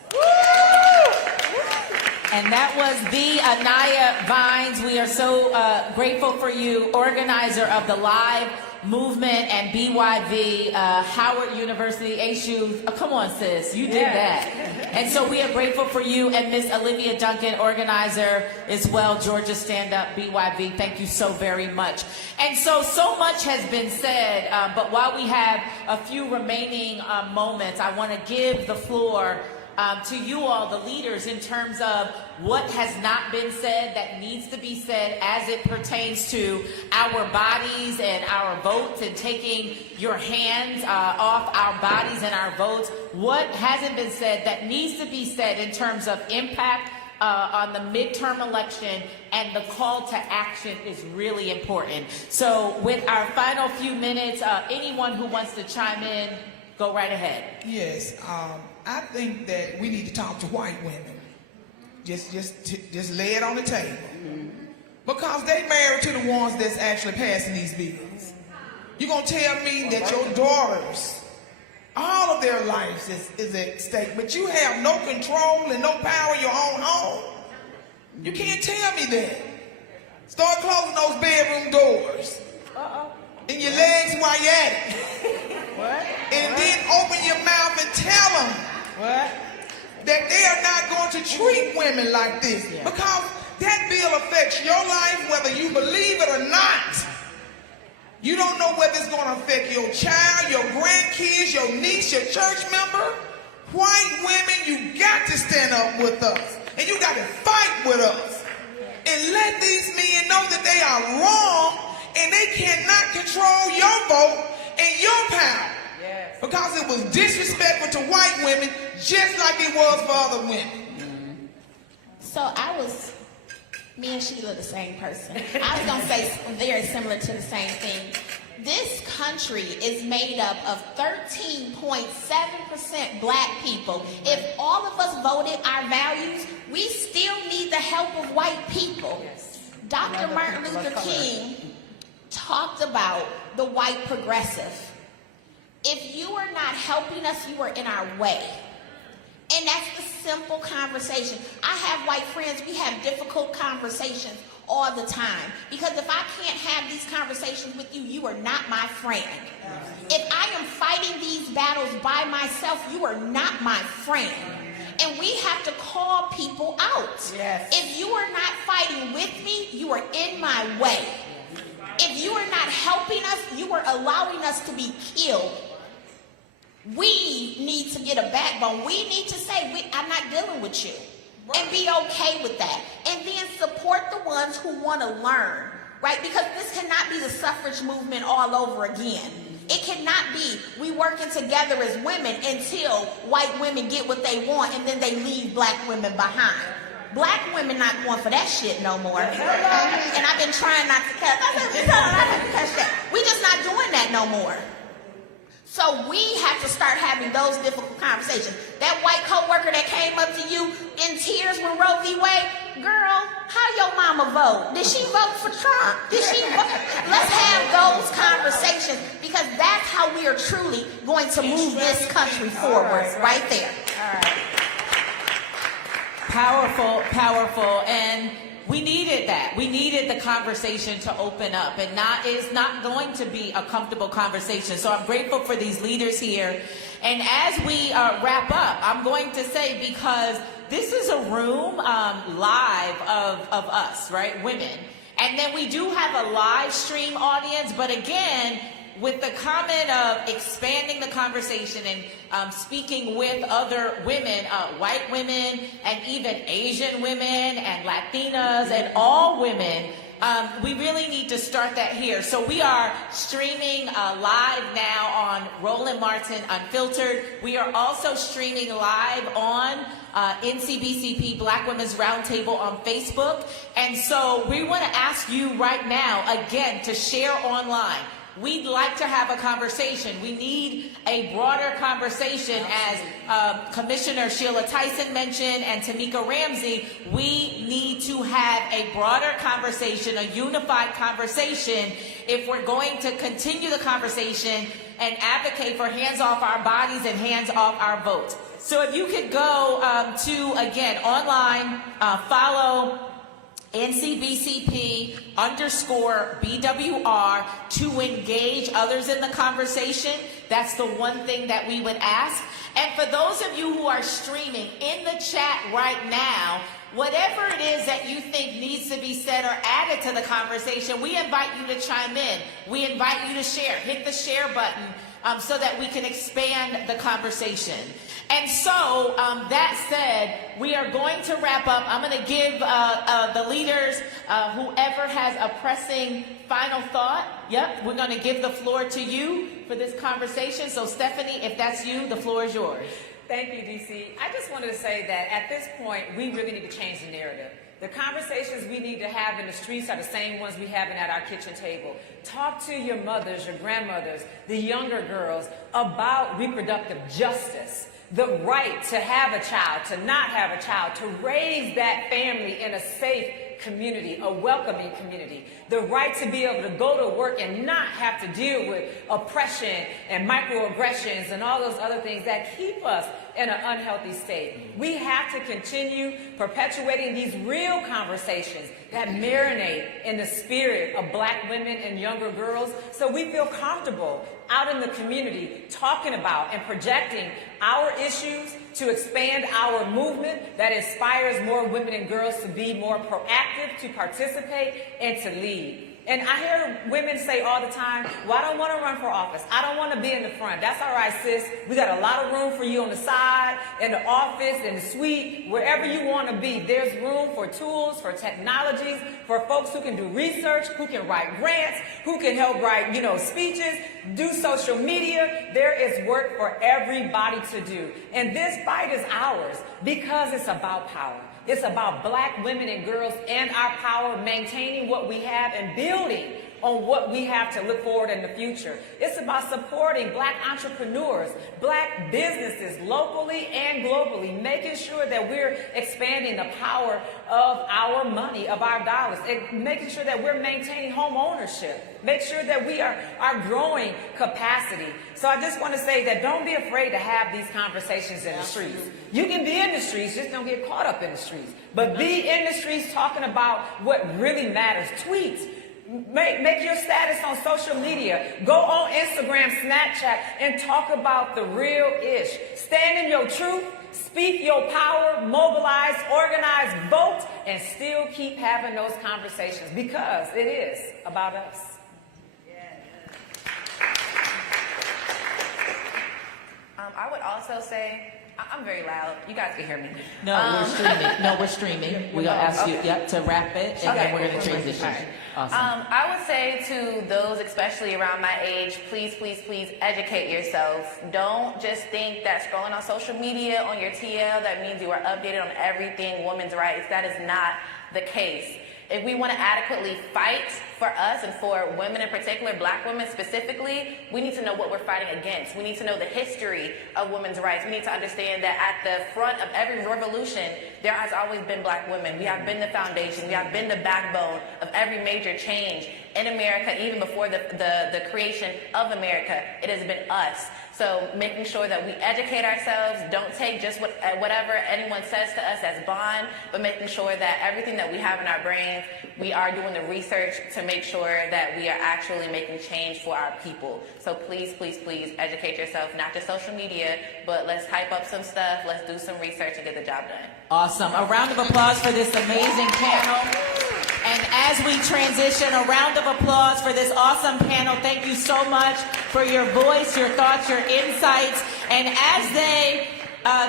And that was the Anaya Vines. We are so grateful for you, organizer of the Live Movement and BYV, Howard University, HU. Oh, come on, sis, you did that. And so we are grateful for you, and Miss Olivia Duncan, organizer as well, Georgia Stand Up, BYV. Thank you so very much. And so much has been said, but while we have a few remaining moments, I want to give the floor to you all, the leaders, in terms of what has not been said that needs to be said as it pertains to our bodies and our votes and taking your hands off our bodies and our votes. What hasn't been said that needs to be said in terms of impact on the midterm election, and the call to action is really important. So with our final few minutes, anyone who wants to chime in, go right ahead. Yes, I think that we need to talk to white women. Just lay it on the table. Because they married to the ones that's actually passing these bills. You're going to tell me that your daughters, all of their lives is at stake, but you have no control and no power in your own home? You can't tell me that. Start closing those bedroom doors. And your legs while you're at it. What? And then open your mouth and tell them that they are not going to treat women like this. Because that bill affects your life whether you believe it or not. You don't know whether it's going to affect your child, your grandkids, your niece, your church member. White women, you got to stand up with us. And you got to fight with us. And let these men know that they are wrong and they cannot control your vote and your power. Because it was disrespectful to white women just like it was for other women. So me and Sheila the same person. I was going to say very similar to the same thing. This country is made up of 13.7% black people. If all of us voted our values, we still need the help of white people. Dr. Martin Luther King talked about the white progressive. If you are not helping us, you are in our way. And that's the simple conversation. I have white friends, we have difficult conversations all the time. Because if I can't have these conversations with you, you are not my friend. If I am fighting these battles by myself, you are not my friend. And we have to call people out. If you are not fighting with me, you are in my way. If you are not helping us, you are allowing us to be killed. we need to get a backbone. We need to say, I'm not dealing with you. And be okay with that. And then support the ones who want to learn, right? Because this cannot be the suffrage movement all over again. It cannot be we working together as women until white women get what they want and then they leave black women behind. Black women not going for that shit no more. And I've been trying not to cuss. We just not doing that no more. So we have to start having those difficult conversations. That white coworker that came up to you in tears when Roe v. Wade, girl, how your mama vote? Did she vote for Trump? Did she vote? Let's have those conversations because that's how we are truly going to move this country forward, right there. All right. Powerful, powerful, and we needed that. We needed the conversation to open up, and it's not going to be a comfortable conversation. So I'm grateful for these leaders here. And as we wrap up, I'm going to say, because this is a room live of us, right, women. And then we do have a live stream audience, but again, with the comment of expanding the conversation and speaking with other women, white women, and even Asian women, and Latinas, and all women, we really need to start that here. So we are streaming live now on Roland Martin Unfiltered. We are also streaming live on NCBCP Black Women's Roundtable on Facebook. And so we want to ask you right now, again, to share online. We'd like to have a conversation. We need a broader conversation, as Commissioner Sheila Tyson mentioned and Tamika Ramsey. We need to have a broader conversation, a unified conversation, if we're going to continue the conversation and advocate for hands off our bodies and hands off our votes. So if you could go to, again, online, follow NCBCP_BWR to engage others in the conversation. That's the one thing that we would ask. And for those of you who are streaming, in the chat right now, whatever it is that you think needs to be said or added to the conversation, we invite you to chime in. We invite you to share. Hit the share button so that we can expand the conversation. And so, that said, we are going to wrap up. I'm going to give the leaders, whoever has a pressing final thought. Yep, we're going to give the floor to you for this conversation. So, Stephanie, if that's you, the floor is yours. Thank you, DC. I just wanted to say that at this point, we really need to change the narrative. The conversations we need to have in the streets are the same ones we have at our kitchen table. Talk to your mothers, your grandmothers, the younger girls about reproductive justice. The right to have a child, to not have a child, to raise that family in a safe community, a welcoming community. The right to be able to go to work and not have to deal with oppression and microaggressions and all those other things that keep us in an unhealthy state. We have to continue perpetuating these real conversations that marinate in the spirit of Black women and younger girls, so we feel comfortable out in the community talking about and projecting our issues to expand our movement that inspires more women and girls to be more proactive, to participate, and to lead. And I hear women say all the time, well, I don't want to run for office. I don't want to be in the front. That's all right, sis. We got a lot of room for you on the side, in the office, in the suite, wherever you want to be. There's room for tools, for technologies, for folks who can do research, who can write grants, who can help write, speeches, do social media. There is work for everybody to do. And this fight is ours because it's about power. It's about Black women and girls and our power, maintaining what we have and building on what we have to look forward in the future. It's about supporting Black entrepreneurs, Black businesses locally and globally, making sure that we're expanding the power of our money, of our dollars, and making sure that we're maintaining home ownership, make sure that we are growing capacity. So I just want to say that don't be afraid to have these conversations in the streets. You can be in the streets, just don't get caught up in the streets. But be in the streets talking about what really matters. Tweet. Make your status on social media. Go on Instagram, Snapchat, and talk about the real ish. Stand in your truth, speak your power, mobilize, organize, vote, and still keep having those conversations because it is about us. I would also say, I'm very loud. You guys can hear me. No, we're streaming. No, we're streaming. We're gonna ask you, to wrap it, and then we're gonna transition. Right. Awesome. I would say to those, especially around my age, please, please, please educate yourself. Don't just think that scrolling on social media on your TL, that means you are updated on everything women's rights. That is not the case. If we want to adequately fight for us and for women in particular, black women specifically, we need to know what we're fighting against. We need to know the history of women's rights. We need to understand that at the front of every revolution, there has always been black women. We have been the foundation. We have been the backbone of every major change in America, even before the creation of America. It has been us. So making sure that we educate ourselves, don't take just whatever anyone says to us as bond, but making sure that everything that we have in our brains, we are doing the research to make sure that we are actually making change for our people. So please, please, please educate yourself, not just social media, but let's type up some stuff, let's do some research and get the job done. Awesome. A round of applause for this amazing panel. And as we transition, a round of applause for this awesome panel. Thank you so much for your voice, your thoughts, your insights. And as they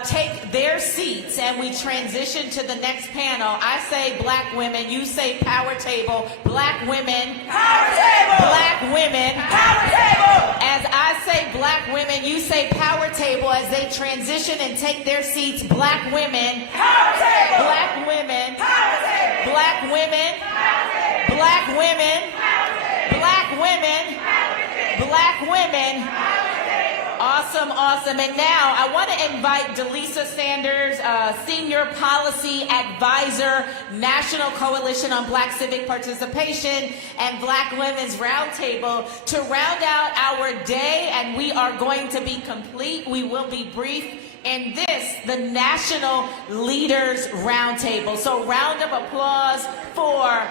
take their seats and we transition to the next panel, I say black women, you say power table. Black women, power table. Black women, power table. As I say black women, you say power table. As they transition and take their seats, black women, power table. Black women, power table. Black women, power table. Black women, power table. Black women, power table. Black women, power table. Awesome, awesome. And now I want to invite Delisa Sanders, Senior Policy Advisor, National Coalition on Black Civic Participation and Black Women's Roundtable, to round out our day, and we are going to be complete. We will be brief in this, the National Leaders Roundtable. So round of applause for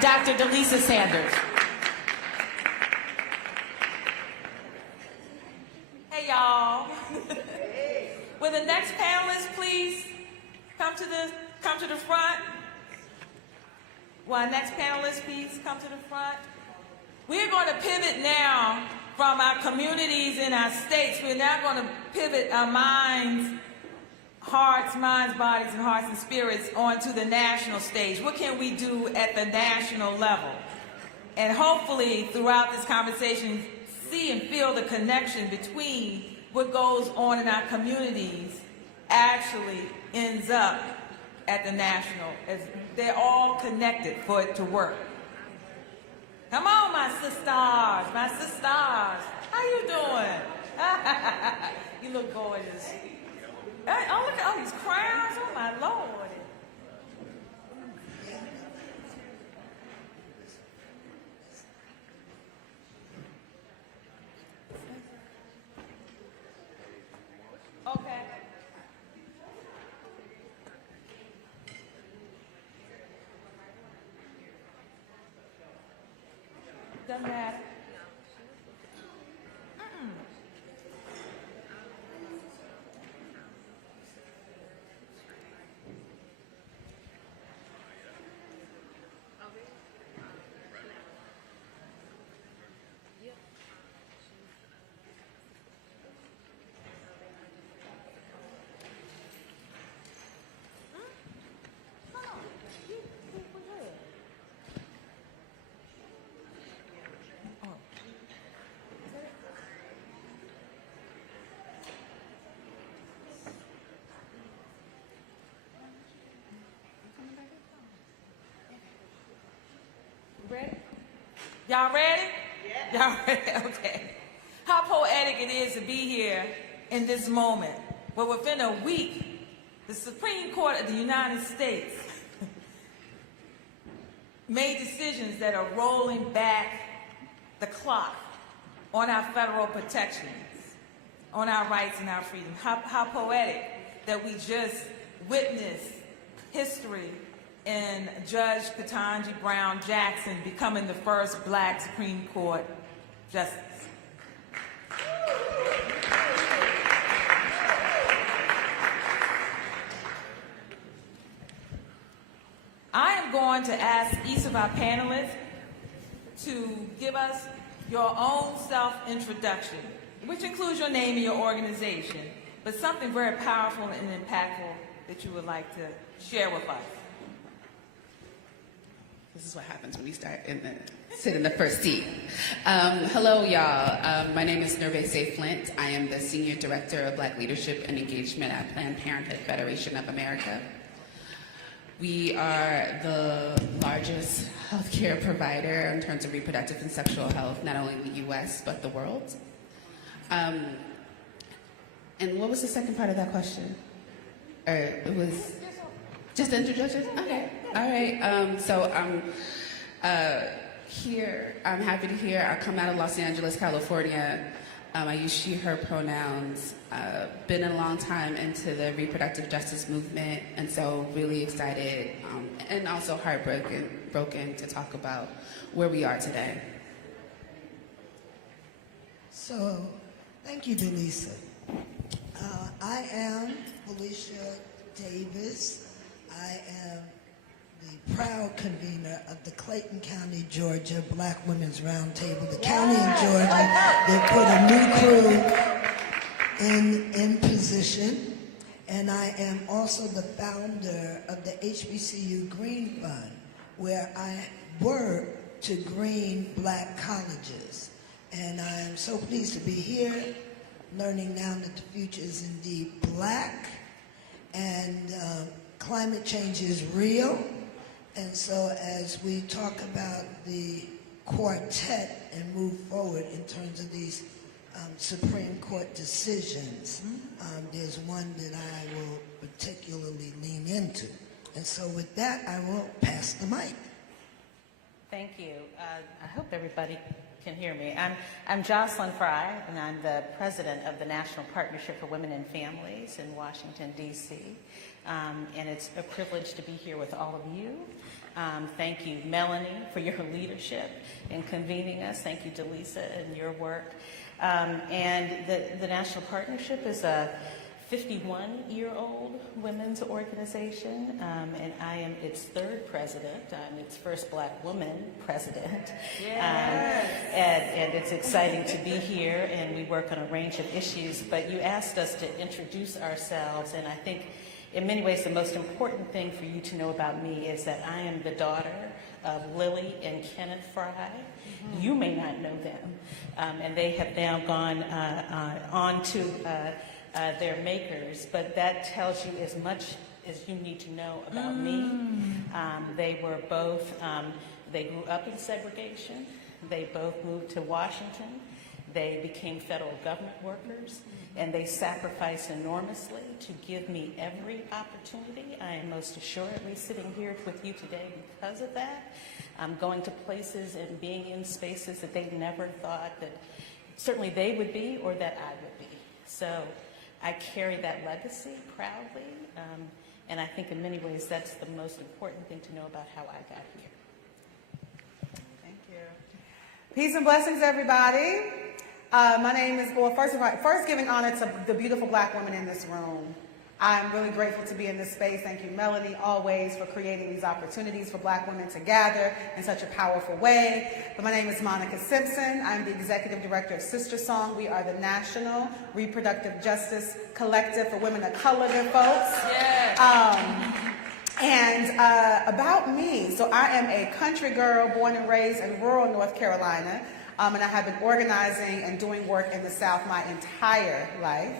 Dr. Delisa Sanders. Hey, y'all. Will the next panelists please come to the front? Will our next panelists please come to the front? We're going to pivot now from our communities in our states. We're now going to pivot our minds, bodies, and hearts and spirits onto the national stage. What can we do at the national level? And hopefully throughout this conversation, see and feel the connection between what goes on in our communities actually ends up at the national. As they're all connected for it to work. Come on, my sisters, my sisters. How you doing? You look gorgeous. Oh, look at all these crowns. Oh, my Lord. Okay. Doesn't matter. Ready? Y'all ready? Yeah. Y'all ready? Okay. How poetic it is to be here in this moment, where within a week, the Supreme Court of the United States made decisions that are rolling back the clock on our federal protections, on our rights and our freedoms. How poetic that we just witnessed history in Judge Ketanji Brown Jackson becoming the first Black Supreme Court justice. I am going to ask each of our panelists to give us your own self-introduction. which includes your name and your organization, but something very powerful and impactful that you would like to share with us. This is what happens when you sit in the first seat. Hello, y'all. My name is Nervese Flint. I am the Senior Director of Black Leadership and Engagement at Planned Parenthood Federation of America. We are the largest healthcare provider in terms of reproductive and sexual health, not only in the U.S., but the world. And what was the second part of that question? Or it was just the introduction? Okay. All right. So I'm here. I'm happy to hear. I come out of Los Angeles, California. I use she, her pronouns. Been a long time into the reproductive justice movement, and so really excited and also heartbroken to talk about where we are today. So, thank you, Delisa. I am Felicia Davis. I am the proud convener of the Clayton County, Georgia Black Women's Roundtable, the county in Georgia that put a new crew in position. And I am also the founder of the HBCU Green Fund, where I work to green Black colleges. And I am so pleased to be here, learning now that the future is indeed Black, and climate change is real. And so as we talk about the quartet and move forward in terms of these Supreme Court decisions, there's one that I will particularly lean into. And so with that, I will pass the mic. Thank you. I hope everybody can hear me. I'm Jocelyn Fry, and I'm the president of the National Partnership for Women and Families in Washington, D.C. And it's a privilege to be here with all of you. Thank you, Melanie, for your leadership in convening us. Thank you, Delisa, and your work. And the National Partnership is a 51-year-old women's organization, and I am its third president. I'm its first Black woman president. Yes. And it's exciting to be here, and we work on a range of issues. But you asked us to introduce ourselves, and I think in many ways the most important thing for you to know about me is that I am the daughter of Lily and Kenneth Fry. Mm-hmm. You may not know them, and they have now gone on to their makers, but that tells you as much as you need to know about me. They were both, they grew up in segregation. They both moved to Washington. They became federal government workers, and they sacrificed enormously to give me every opportunity. I am most assuredly sitting here with you today because of that. I'm going to places and being in spaces that they never thought that certainly they would be or that I would be. So I carry that legacy proudly, and I think in many ways that's the most important thing to know about how I got here. Thank you. Peace and blessings, everybody. My name is, well, first giving honor to the beautiful Black women in this room. I'm really grateful to be in this space. Thank you, Melanie, always for creating these opportunities for Black women to gather in such a powerful way. But my name is Monica Simpson. I'm the Executive Director of Sister Song. We are the National Reproductive Justice Collective for Women of Color, good folks. Yes. About me, so I am a country girl born and raised in rural North Carolina, and I have been organizing and doing work in the South my entire life.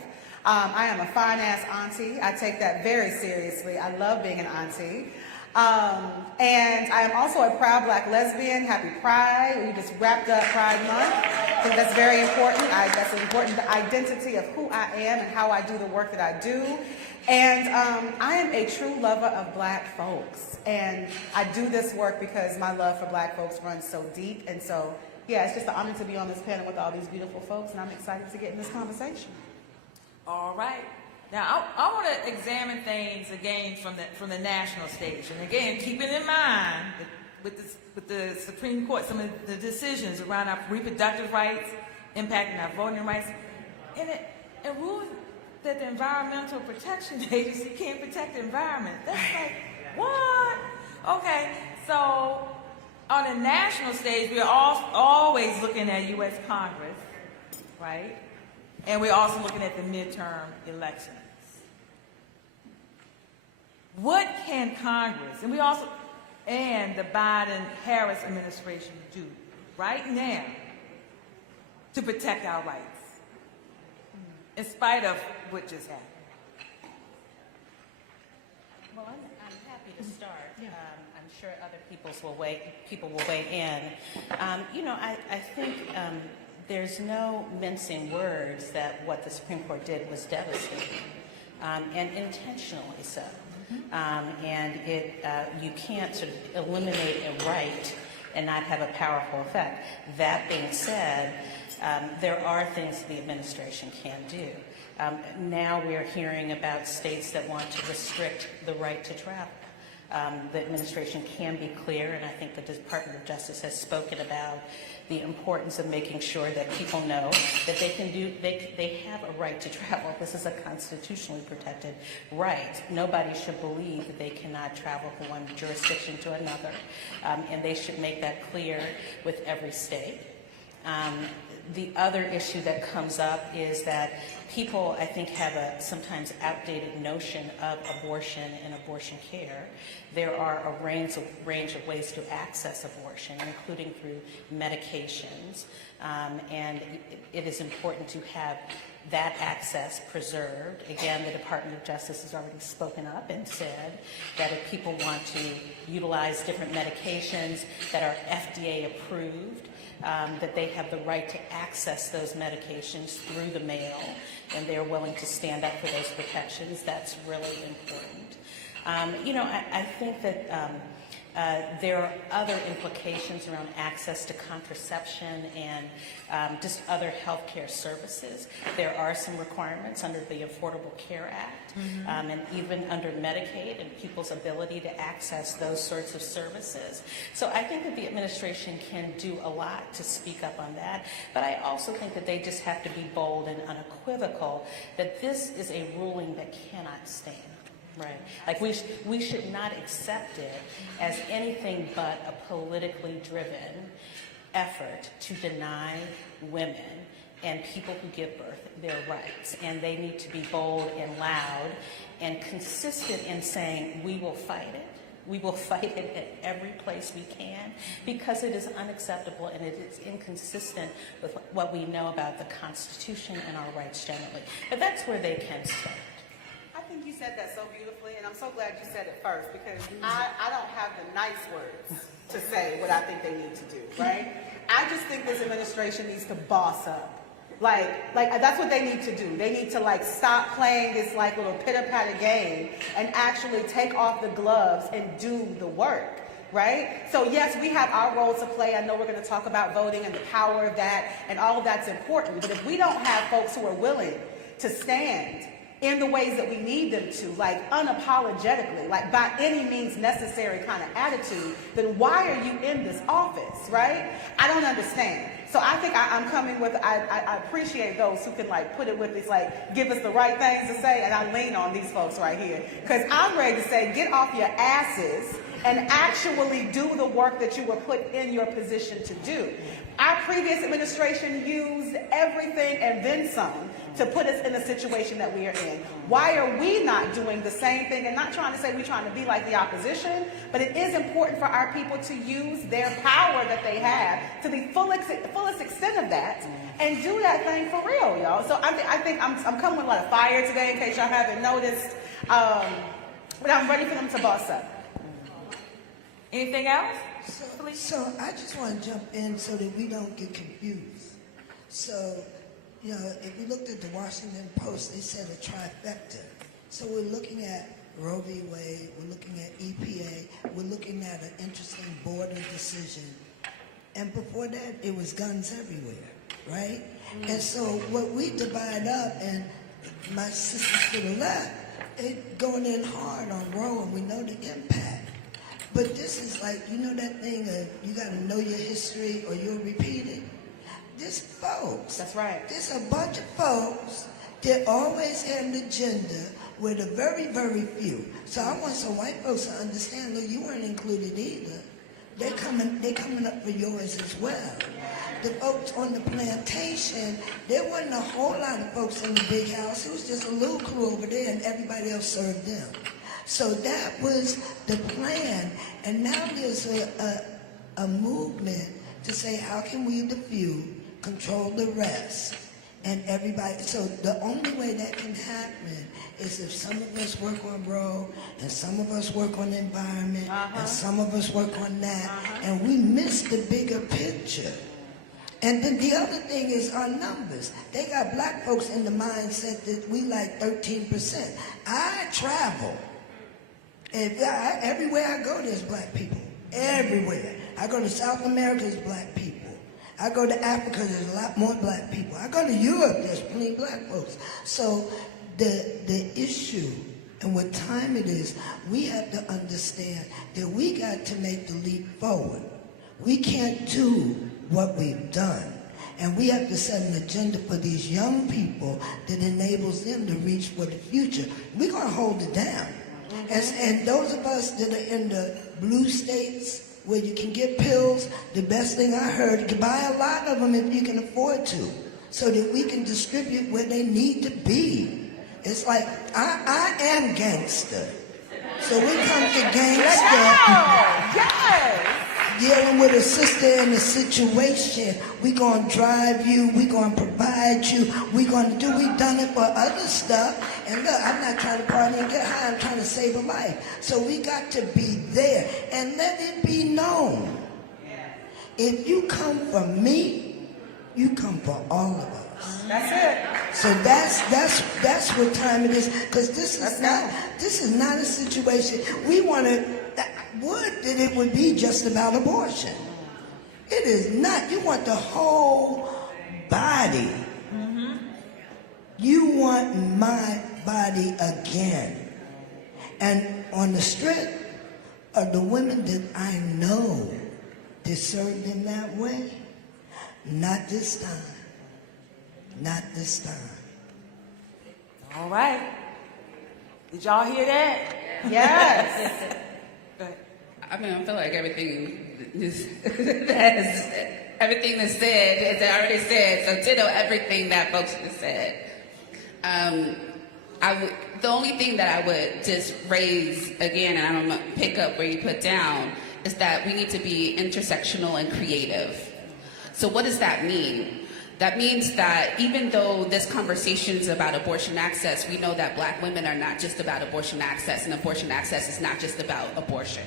I am a fine-ass auntie. I take that very seriously. I love being an auntie. And I am also a proud Black lesbian. Happy Pride. We just wrapped up Pride Month. I think that's very important. That's important, the identity of who I am and how I do the work that I do. And I am a true lover of Black folks. And I do this work because my love for Black folks runs so deep. And so, yeah, it's just an honor to be on this panel with all these beautiful folks, and I'm excited to get in this conversation. All right. Now, I want to examine things again from the national stage. And again, keeping in mind that with the Supreme Court, some of the decisions around our reproductive rights, impacting our voting rights, and it ruled that the Environmental Protection Agency can't protect the environment. That's like, what? Okay, so on the national stage, we're always looking at U.S. Congress, right? And we're also looking at the midterm elections. What can Congress and the Biden-Harris administration do right now to protect our rights, in spite of what just happened? Well, I'm happy to start. I'm sure other people will weigh in. You know, I think there's no mincing words that what the Supreme Court did was devastating, and intentionally so. And you can't sort of eliminate a right and not have a powerful effect. That being said, there are things the administration can do. Now we're hearing about states that want to restrict the right to travel. The administration can be clear, and I think the Department of Justice has spoken about the importance of making sure that people know that they have a right to travel. This is a constitutionally protected right. Nobody should believe that they cannot travel from one jurisdiction to another, and they should make that clear with every state. The other issue that comes up is that people, I think, have a sometimes outdated notion of abortion and abortion care. There are a range of ways to access abortion, including through medications, and it is important to have that access preserved. Again, the Department of Justice has already spoken up and said that if people want to utilize different medications that are FDA approved, that they have the right to access those medications through the mail, and they're willing to stand up for those protections. That's really important. You know, I think that there are other implications around access to contraception and just other health care services. There are some requirements under the Affordable Care Act, and even under Medicaid and people's ability to access those sorts of services. So I think that the administration can do a lot to speak up on that, but I also think that they just have to be bold and unequivocal that this is a ruling that cannot stand. Right. Like we should not accept it as anything but a politically driven effort to deny women and people who give birth their rights. And they need to be bold and loud and consistent in saying, we will fight it. We will fight it at every place we can, because it is unacceptable and it is inconsistent with what we know about the Constitution and our rights generally. But that's where they can start. I think you said that so beautifully, and I'm so glad you said it first, because I don't have the nice words to say what I think they need to do, right? I just think this administration needs to boss up. Like that's what they need to do. They need to stop playing this little pitter-patter game and actually take off the gloves and do the work, right? So yes, we have our role to play. I know we're going to talk about voting and the power of that, and all of that's important. But if we don't have folks who are willing to stand in the ways that we need them to, unapologetically, by any means necessary kind of attitude, then why are you in this office, right? I don't understand. So I think I'm coming with, I appreciate those who can put it with this, give us the right things to say, and I lean on these folks right here. Because I'm ready to say, get off your asses and actually do the work that you were put in your position to do. Our previous administration used everything and then some to put us in the situation that we are in. Why are we not doing the same thing? And not trying to say we're trying to be like the opposition, but it is important for our people to use their power that they have to the fullest extent of that and do that thing for real, y'all. So I think I'm coming with a lot of fire today, in case y'all haven't noticed. But I'm ready for them to boss up. Anything else? So I just want to jump in so that we don't get confused. So, if you looked at the Washington Post, they said a trifecta. So we're looking at Roe v. Wade, we're looking at EPA, we're looking at an interesting border decision. And before that, it was guns everywhere, right? And so what we divide up, and my sisters to the left, they're going in hard on Roe, and we know the impact. But this is that thing of you got to know your history or you'll repeat it. This folks. That's right. There's a bunch of folks that always have an agenda with a very, very few. So I want some white folks to understand, look, you weren't included either. They're coming up for yours as well. the folks on the plantation, there wasn't a whole lot of folks in the big house. It was just a little crew over there, and everybody else served them. So that was the plan. And now there's a movement to say, how can we, the few, control the rest? And everybody, so the only way that can happen is if some of us work on road, and some of us work on the environment, and some of us work on that, and we miss the bigger picture. And then the other thing is our numbers. They got black folks in the mindset that we like 13%. I travel, and everywhere I go, there's black people. Everywhere. I go to South America, there's black people. I go to Africa, there's a lot more black people. I go to Europe, there's plenty of black folks. So the issue and what time it is, we have to understand that we got to make the leap forward. We can't do what we've done. And we have to set an agenda for these young people that enables them to reach for the future. We're going to hold it down. And those of us that are in the blue states, where you can get pills, the best thing I heard, you can buy a lot of them if you can afford to, so that we can distribute where they need to be. It's like, I am gangster. So we come to gangster. Yes. Dealing with a sister in a situation, we gonna drive you, we gonna provide you, we gonna do, we done it for other stuff. And look, I'm not trying to party and get high, I'm trying to save a life. So we got to be there and let it be known. If you come for me, you come for all of us. That's it. So that's what time it is, because this is not a situation we want to. That it would be just about abortion. It is not. You want the whole body. You want my body again. And on the strip of the women that I know that served in that way, not this time. Not this time. All right. Did y'all hear that? Yes. I mean, I feel like everything that's said is already said. So ditto everything that folks just said. The only thing that I would just raise again, and I'm gonna pick up where you put down, is that we need to be intersectional and creative. So what does that mean? That means that even though this conversation is about abortion access, we know that black women are not just about abortion access, and abortion access is not just about abortion.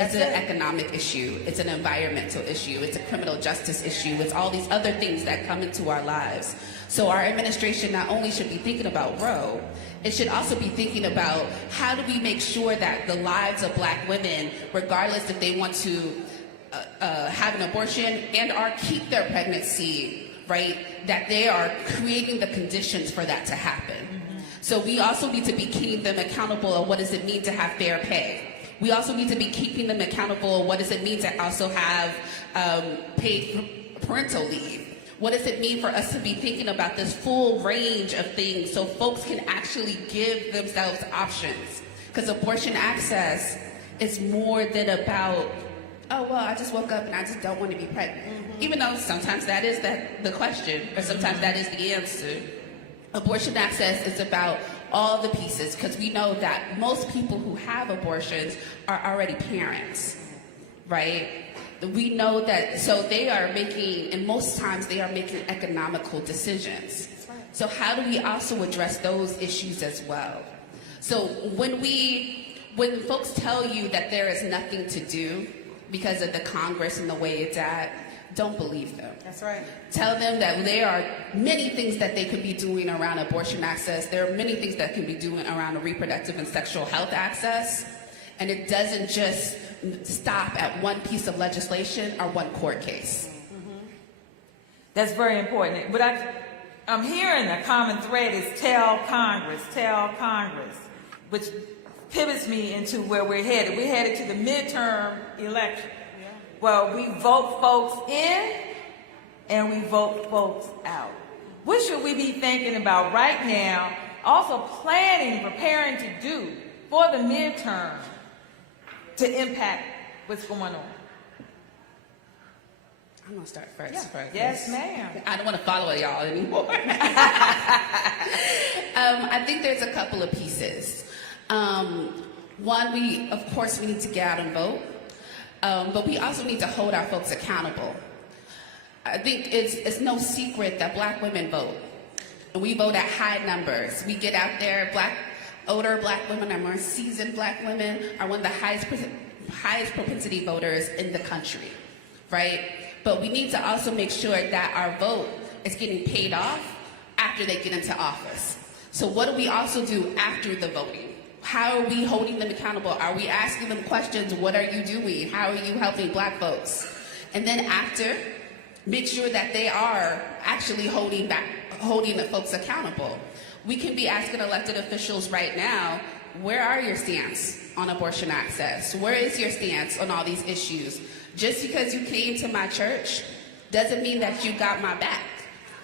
It's an economic issue, it's an environmental issue, it's a criminal justice issue, it's all these other things that come into our lives. So our administration not only should be thinking about Roe, it should also be thinking about how do we make sure that the lives of black women, regardless if they want to have an abortion and or keep their pregnancy, right, that they are creating the conditions for that to happen. So we also need to be keeping them accountable of what does it mean to have fair pay. We also need to be keeping them accountable. What does it mean to also have paid parental leave? What does it mean for us to be thinking about this full range of things so folks can actually give themselves options? Because abortion access is more than about, oh, well, I just woke up and I just don't want to be pregnant. Even though sometimes that is the question, or sometimes that is the answer. Abortion access is about all the pieces, because we know that most people who have abortions are already parents, right? We know that, so they are making, and most times they are making economical decisions. So how do we also address those issues as well? So when folks tell you that there is nothing to do because of the Congress and the way it's at, don't believe them. That's right. Tell them that there are many things that they could be doing around abortion access. There are many things that can be doing around reproductive and sexual health access. And it doesn't just stop at one piece of legislation or one court case. That's very important. But I'm hearing a common thread is tell Congress, which pivots me into where we're headed. We're headed to the midterm election. Well, we vote folks in and we vote folks out. What should we be thinking about right now? Also planning, preparing to do for the midterm to impact what's going on? I'm gonna start first. Yeah. Right? Yes, ma'am. I don't want to follow y'all anymore. I think there's a couple of pieces. One, we need to get out and vote, but we also need to hold our folks accountable. I think it's no secret that Black women vote, and we vote at high numbers. We get out there. Older Black women, or more seasoned Black women, are one of the highest propensity voters in the country, right? But we need to also make sure that our vote is getting paid off after they get into office. So what do we also do after the voting? How are we holding them accountable? Are we asking them questions? What are you doing? How are you helping Black folks? And then after, make sure that they are actually holding the folks accountable. We can be asking elected officials right now, where are your stance on abortion access? Where is your stance on all these issues? Just because you came to my church doesn't mean that you got my back.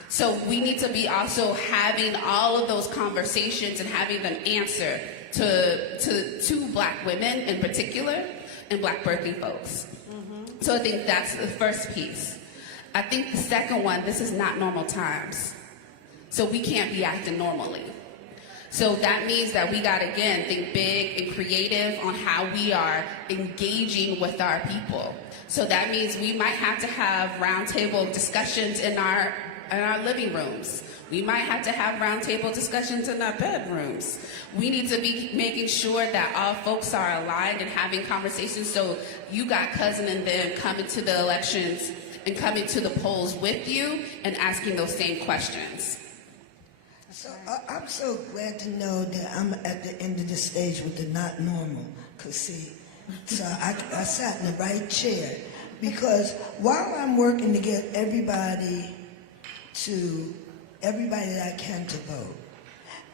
So we need to be also having all of those conversations and having them answer to Black women in particular and Black birthing folks. So I think that's the first piece. I think the second one, this is not normal times. So we can't be acting normally. So that means that we got to, again, think big and creative on how we are engaging with our people. So that means we might have to have roundtable discussions in our living rooms. We might have to have roundtable discussions in our bedrooms. We need to be making sure that all folks are aligned and having conversations. So you got cousin and them coming to the elections and coming to the polls with you and asking those same questions. So I'm so glad to know that I'm at the end of the stage with the not normal. Because see, so I sat in the right chair. Because while I'm working to get everybody that I can to vote,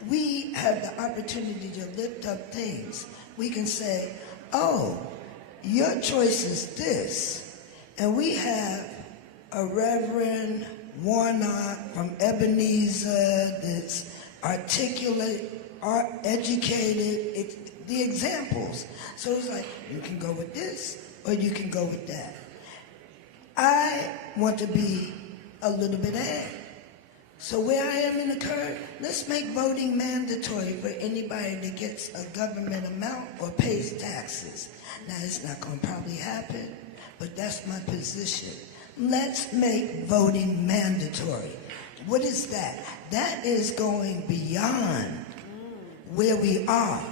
we have the opportunity to lift up things. We can say, oh, your choice is this. And we have a Reverend Warnock from Ebenezer that's articulate, educated, the examples. So it's like, you can go with this or you can go with that. I want to be a little bit ahead. So where I am in the curve, let's make voting mandatory for anybody that gets a government amount or pays taxes. Now, it's not going to probably happen, but that's my position. Let's make voting mandatory. What is that? That is going beyond where we are.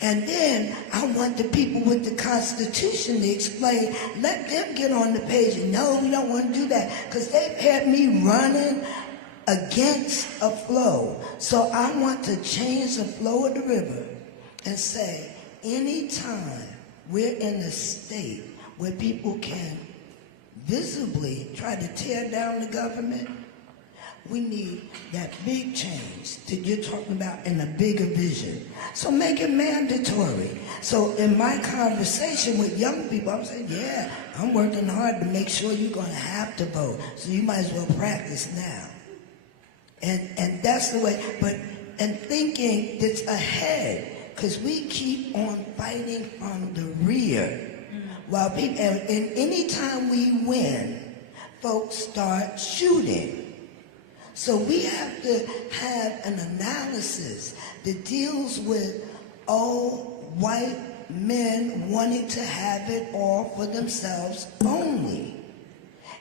And then I want the people with the Constitution to explain, let them get on the page and no, we don't want to do that, because they've had me running against a flow. So I want to change the flow of the river and say, anytime we're in a state where people can visibly try to tear down the government, we need that big change that you're talking about in a bigger vision. So make it mandatory. So in my conversation with young people, I'm saying, yeah, I'm working hard to make sure you're going to have to vote. So you might as well practice now. And that's the way, and thinking that's ahead, because we keep on fighting from the rear. While people, and any time we win, folks start shooting. So we have to have an analysis that deals with all white men wanting to have it all for themselves only.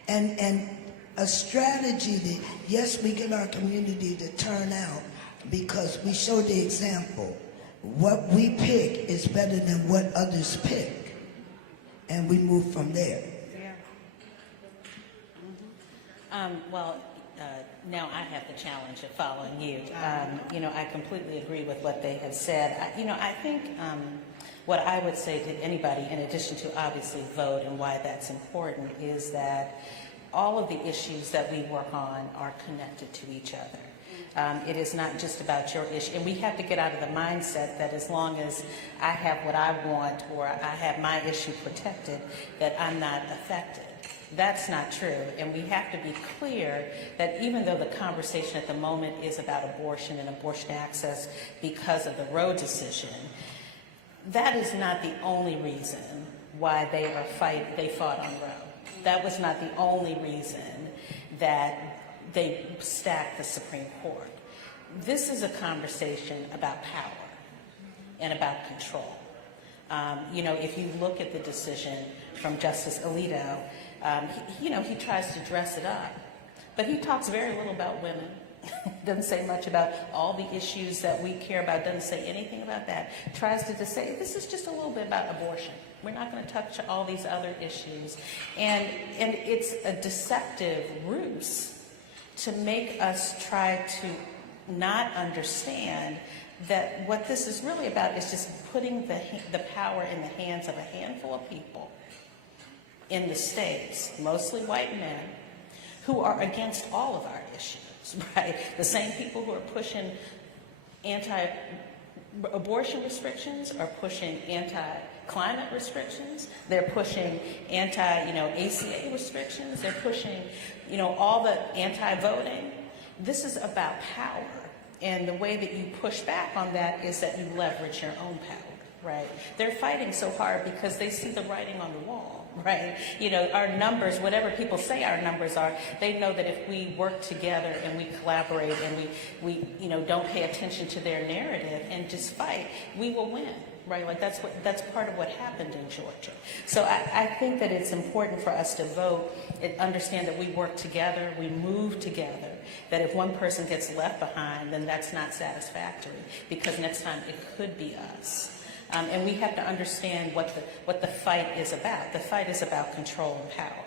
And a strategy that, yes, we get our community to turn out because we show the example. What we pick is better than what others pick. And we move from there. Now I have the challenge of following you. I completely agree with what they have said. I think what I would say to anybody, in addition to obviously vote and why that's important, is that all of the issues that we work on are connected to each other. It is not just about your issue. And we have to get out of the mindset that as long as I have what I want or I have my issue protected, that I'm not affected. That's not true. And we have to be clear that even though the conversation at the moment is about abortion and abortion access because of the Roe decision, that is not the only reason why they fought on Roe. That was not the only reason that they stacked the Supreme Court. This is a conversation about power and about control. If you look at the decision from Justice Alito, he tries to dress it up, but he talks very little about women. Doesn't say much about all the issues that we care about, doesn't say anything about that. Tries to just say, this is just a little bit about abortion. We're not going to touch all these other issues. And it's a deceptive ruse to make us try to not understand that what this is really about is just putting the power in the hands of a handful of people in the states, mostly white men, who are against all of our issues, right? The same people who are pushing anti-abortion restrictions are pushing anti-climate restrictions. They're pushing ACA restrictions. They're pushing, all the anti-voting. This is about power. And the way that you push back on that is that you leverage your own power, right? They're fighting so hard because they see the writing on the wall, right? Our numbers, whatever people say our numbers are, they know that if we work together and we collaborate and we don't pay attention to their narrative and just fight, we will win, right? Like that's part of what happened in Georgia. So I think that it's important for us to vote and understand that we work together, we move together, that if one person gets left behind, then that's not satisfactory, because next time it could be us. And we have to understand what the fight is about. The fight is about control and power,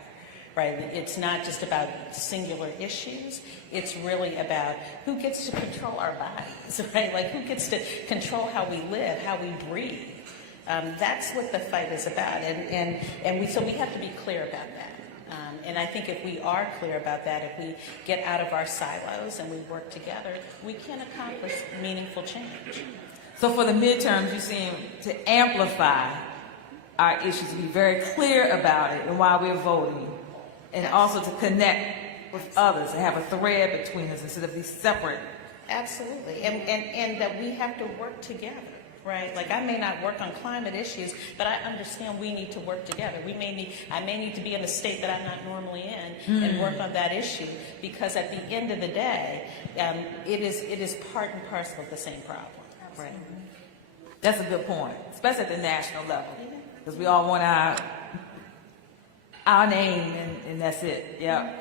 right? It's not just about singular issues. It's really about who gets to control our bodies, right? Like who gets to control how we live, how we breathe. That's what the fight is about, so we have to be clear about that. And I think if we are clear about that, if we get out of our silos and we work together, we can accomplish meaningful change. So for the midterms, you seem to amplify our issues, to be very clear about it and why we're voting, and also to connect with others and have a thread between us instead of these separate. Absolutely, and that we have to work together. Right, like I may not work on climate issues, but I understand we need to work together. I may need to be in a state that I'm not normally in and work on that issue, because at the end of the day, it is part and parcel of the same problem. Right. That's a good point, especially at the national level, because we all want our name and that's it. Yep.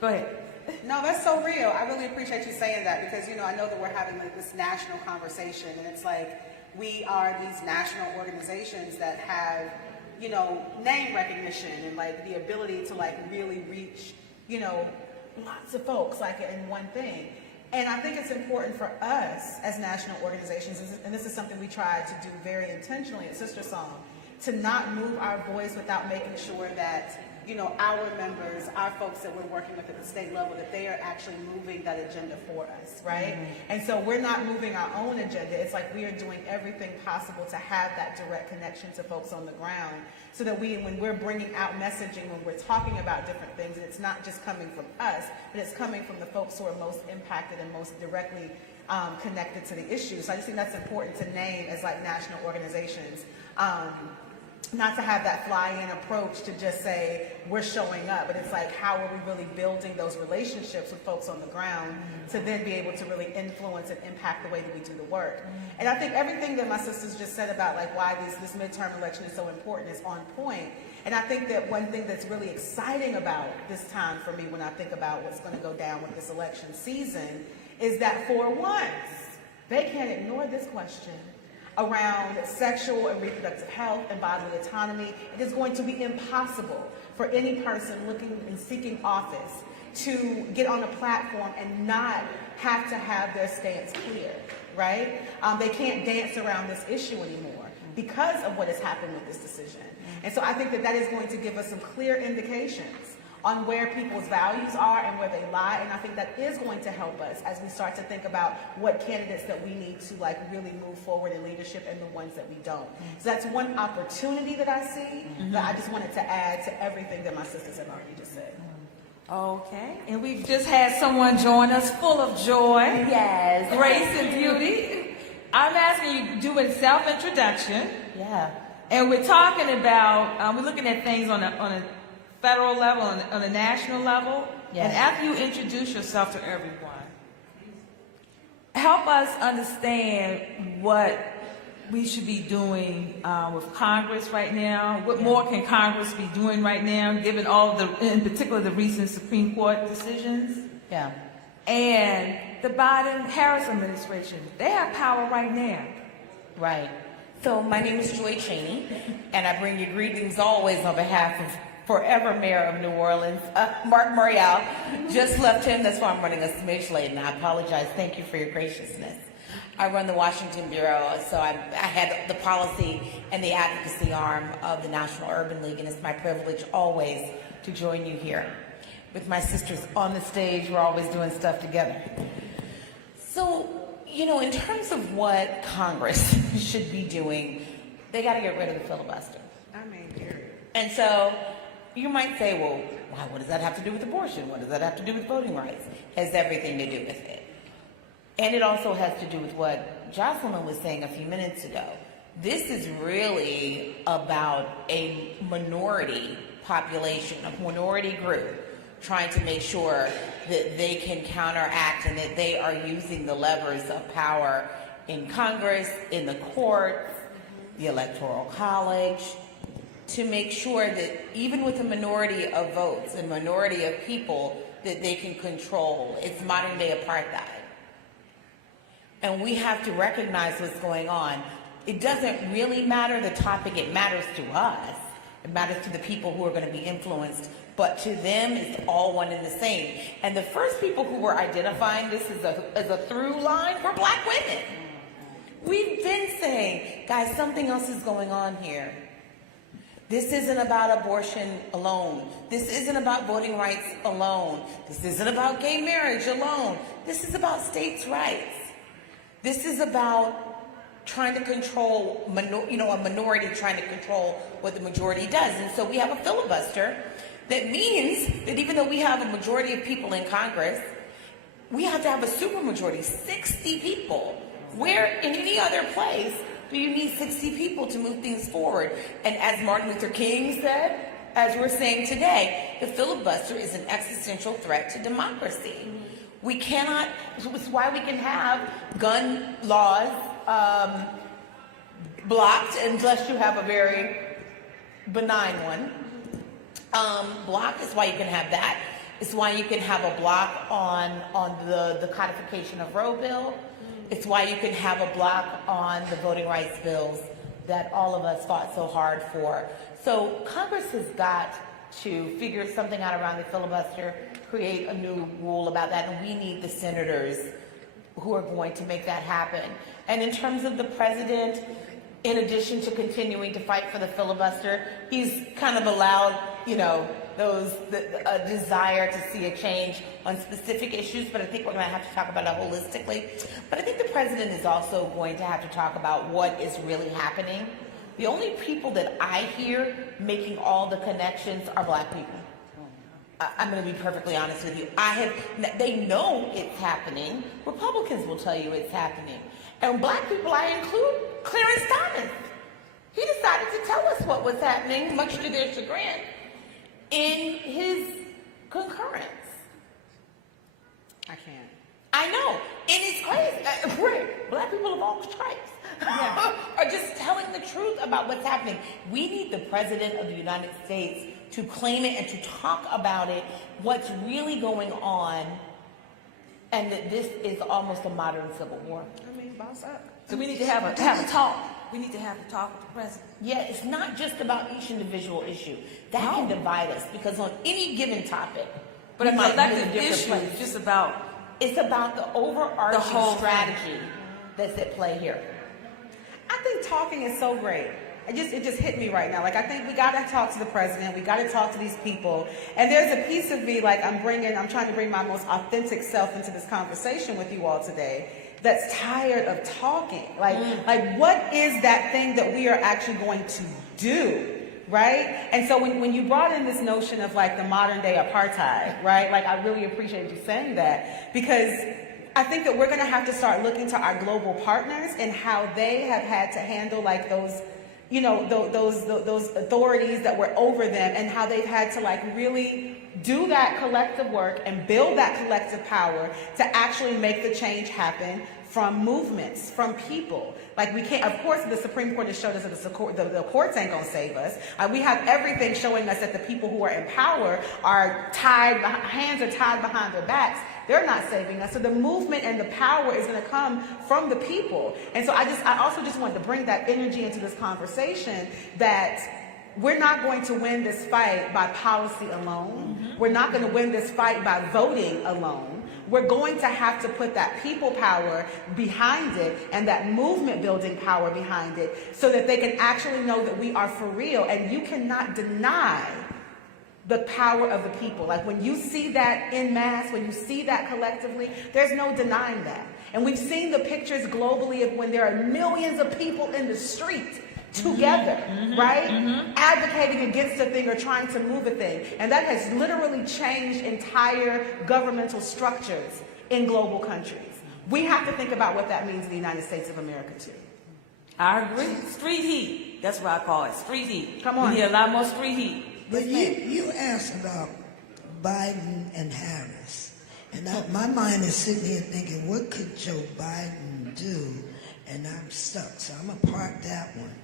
Go ahead. No, that's so real. I really appreciate you saying that, because, I know that we're having like this national conversation, and it's like we are these national organizations that have, name recognition and like the ability to like really reach, lots of folks like in one thing. And I think it's important for us as national organizations, and this is something we try to do very intentionally at Sister Song, to not move our voice without making sure that our members, our folks that we're working with at the state level, that they are actually moving that agenda for us, right? Mm-hmm. And so we're not moving our own agenda. It's like we are doing everything possible to have that direct connection to folks on the ground, so that when we're bringing out messaging, when we're talking about different things, it's not just coming from us, but it's coming from the folks who are most impacted and most directly connected to the issue. So I just think that's important to name as like national organizations. Not to have that fly-in approach to just say we're showing up, but it's like how are we really building those relationships with folks on the ground to then be able to really influence and impact the way that we do the work. And I think everything that my sisters just said about like why this midterm election is so important is on point. And I think that one thing that's really exciting about this time for me when I think about what's going to go down with this election season is that for once, they can't ignore this question around sexual and reproductive health and bodily autonomy. It is going to be impossible for any person looking and seeking office to get on a platform and not have to have their stance clear, right? They can't dance around this issue anymore because of what has happened with this decision. And so I think that is going to give us some clear indications on where people's values are and where they lie, and I think that is going to help us as we start to think about what candidates that we need to like really move forward in leadership and the ones that we don't. So that's one opportunity that I see, that I just wanted to add to everything that my sisters have already just said. Okay, and we've just had someone join us full of joy, yes, grace and beauty. I'm asking you to do a self-introduction. Yeah. And we're talking about, we're looking at things on a federal level, on a national level. Yes. And after you introduce yourself to everyone, help us understand what we should be doing with Congress right now. What more can Congress be doing right now, given all of the, in particular, the recent Supreme Court decisions? Yeah. And the Biden-Harris administration, they have power right now. Right. So my name is Joy Cheney, and I bring you greetings always on behalf of forever Mayor of New Orleans, Marc Morial. Just left him, that's why I'm running a smidge late, and I apologize. Thank you for your graciousness. I run the Washington Bureau, so I had the policy and the advocacy arm of the National Urban League, and it's my privilege always to join you here. With my sisters on the stage, we're always doing stuff together. So, you know, in terms of what Congress should be doing, they got to get rid of the filibuster. And so you might say, well, what does that have to do with abortion? What does that have to do with voting rights? It has everything to do with it. And it also has to do with what Jocelyn was saying a few minutes ago. This is really about a minority population, a minority group, trying to make sure that they can counteract and that they are using the levers of power in Congress, in the courts, the Electoral College, to make sure that even with a minority of votes and minority of people, that they can control. It's modern day apartheid. And we have to recognize what's going on. It doesn't really matter the topic, it matters to us. It matters to the people who are going to be influenced. But to them, it's all one and the same. And the first people who were identifying this as a through line were Black women. We've been saying, guys, something else is going on here. This isn't about abortion alone. This isn't about voting rights alone. This isn't about gay marriage alone. This is about states' rights. This is about trying to control, a minority trying to control what the majority does. And so we have a filibuster that means that even though we have a majority of people in Congress, we have to have a supermajority, 60 people. Where in any other place do you need 60 people to move things forward? And as Martin Luther King said, as we're saying today, the filibuster is an existential threat to democracy. We cannot, it's why we can have gun laws blocked unless you have a very benign one. Blocked is why you can have that. It's why you can have a block on the codification of Roe bill. It's why you can have a block on the voting rights bills that all of us fought so hard for. So Congress has got to figure something out around the filibuster, create a new rule about that, and we need the senators who are going to make that happen. And in terms of the president, in addition to continuing to fight for the filibuster, he's kind of allowed, a desire to see a change on specific issues, but I think we're going to have to talk about it holistically. But I think the president is also going to have to talk about what is really happening. The only people that I hear making all the connections are Black people. I'm going to be perfectly honest with you. They know it's happening. Republicans will tell you it's happening. And Black people, I include Clarence Thomas. He decided to tell us what was happening, much to their chagrin, in his concurrence. I can't. I know. And it's crazy. Black people of all stripes are just telling the truth about what's happening. We need the President of the United States to claim it and to talk about it, what's really going on, and that this is almost a modern civil war. Boss up. So we need to have a talk. We need to have a talk with the president. Yeah, it's not just about each individual issue. That can divide us, because on any given topic, but an elected issue is just about... It's about the overarching strategy that's at play here. I think talking is so great. It just hit me right now. Like, I think we got to talk to the president. We got to talk to these people. And there's a piece of me, like, I'm trying to bring my most authentic self into this conversation with you all today, that's tired of talking. Like, what is that thing that we are actually going to do? Right? And so when you brought in this notion of like the modern day apartheid, right? Like, I really appreciate you saying that, because I think that we're going to have to start looking to our global partners and how they have had to handle like those you know, those authorities that were over them, and how they've had to like really do that collective work and build that collective power to actually make the change happen from movements, from people. Like we can't, of course, the Supreme Court has showed us that the courts ain't gonna save us. We have everything showing us that the people who are in power are hands are tied behind their backs. They're not saving us. So the movement and the power is going to come from the people. And so I also just wanted to bring that energy into this conversation, that we're not going to win this fight by policy alone. Mm-hmm. We're not going to win this fight by voting alone. We're going to have to put that people power behind it and that movement building power behind it so that they can actually know that we are for real. And you cannot deny the power of the people. Like when you see that en masse, when you see that collectively, there's no denying that. And we've seen the pictures globally of when there are millions of people in the street together, right? Advocating against a thing or trying to move a thing. And that has literally changed entire governmental structures in global countries. We have to think about what that means in the United States of America too. I agree. Street heat. That's what I call it. Street heat. Come on. We need a lot more street heat. But you asked about Biden and Harris. And my mind is sitting here thinking, what could Joe Biden do? And I'm stuck. So I'm going to park that one.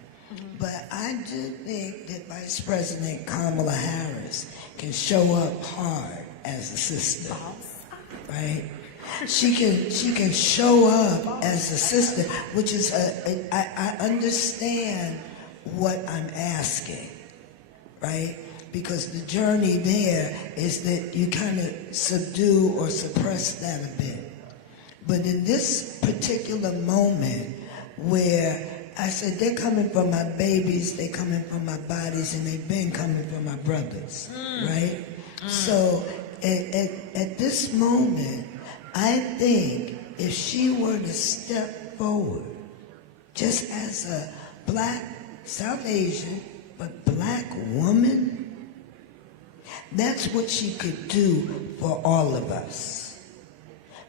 But I do think that Vice President Kamala Harris can show up hard as a sister, right? She can show up as a sister, which is I understand what I'm asking, right? Because the journey there is that you kind of subdue or suppress that a bit. But in this particular moment where I said, they're coming from my babies, they're coming from my bodies, and they've been coming from my brothers, right? So at this moment, I think if she were to step forward, just as a black, South Asian, but black woman, that's what she could do for all of us.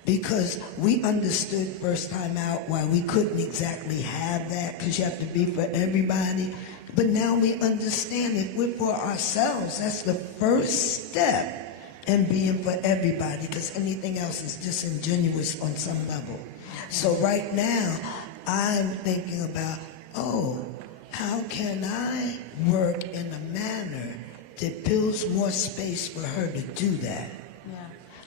Because we understood first time out why we couldn't exactly have that, because you have to be for everybody. But now we understand if we're for ourselves, that's the first step in being for everybody, because anything else is disingenuous on some level. So right now, I'm thinking about, how can I work in a manner that builds more space for her to do that?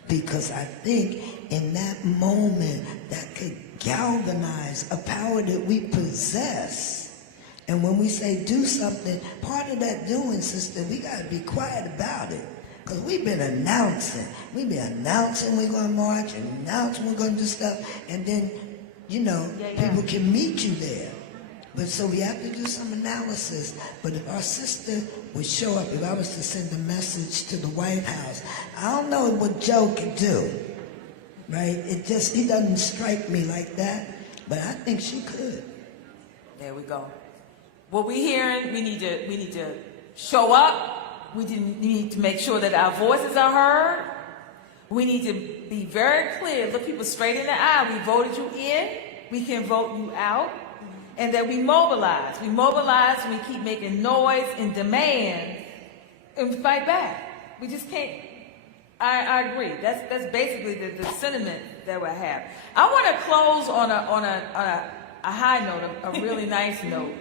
Because I think in that moment that could galvanize a power that we possess. And when we say do something, part of that doing, sister, we got to be quiet about it. Because we've been announcing. We're going to march, and announcing we're going to do stuff. And then, people can meet you there. But so we have to do some analysis. But if our sister would show up, if I was to send a message to the White House, I don't know what Joe could do, right? He doesn't strike me like that, but I think she could. There we go. What we're hearing, we need to show up. We need to make sure that our voices are heard. We need to be very clear, look people straight in the eye. We voted you in, we can vote you out. And that we mobilize. We mobilize and we keep making noise and demand and we fight back. We just can't. I agree. That's basically the sentiment that we have. I want to close on a high note, a really nice note.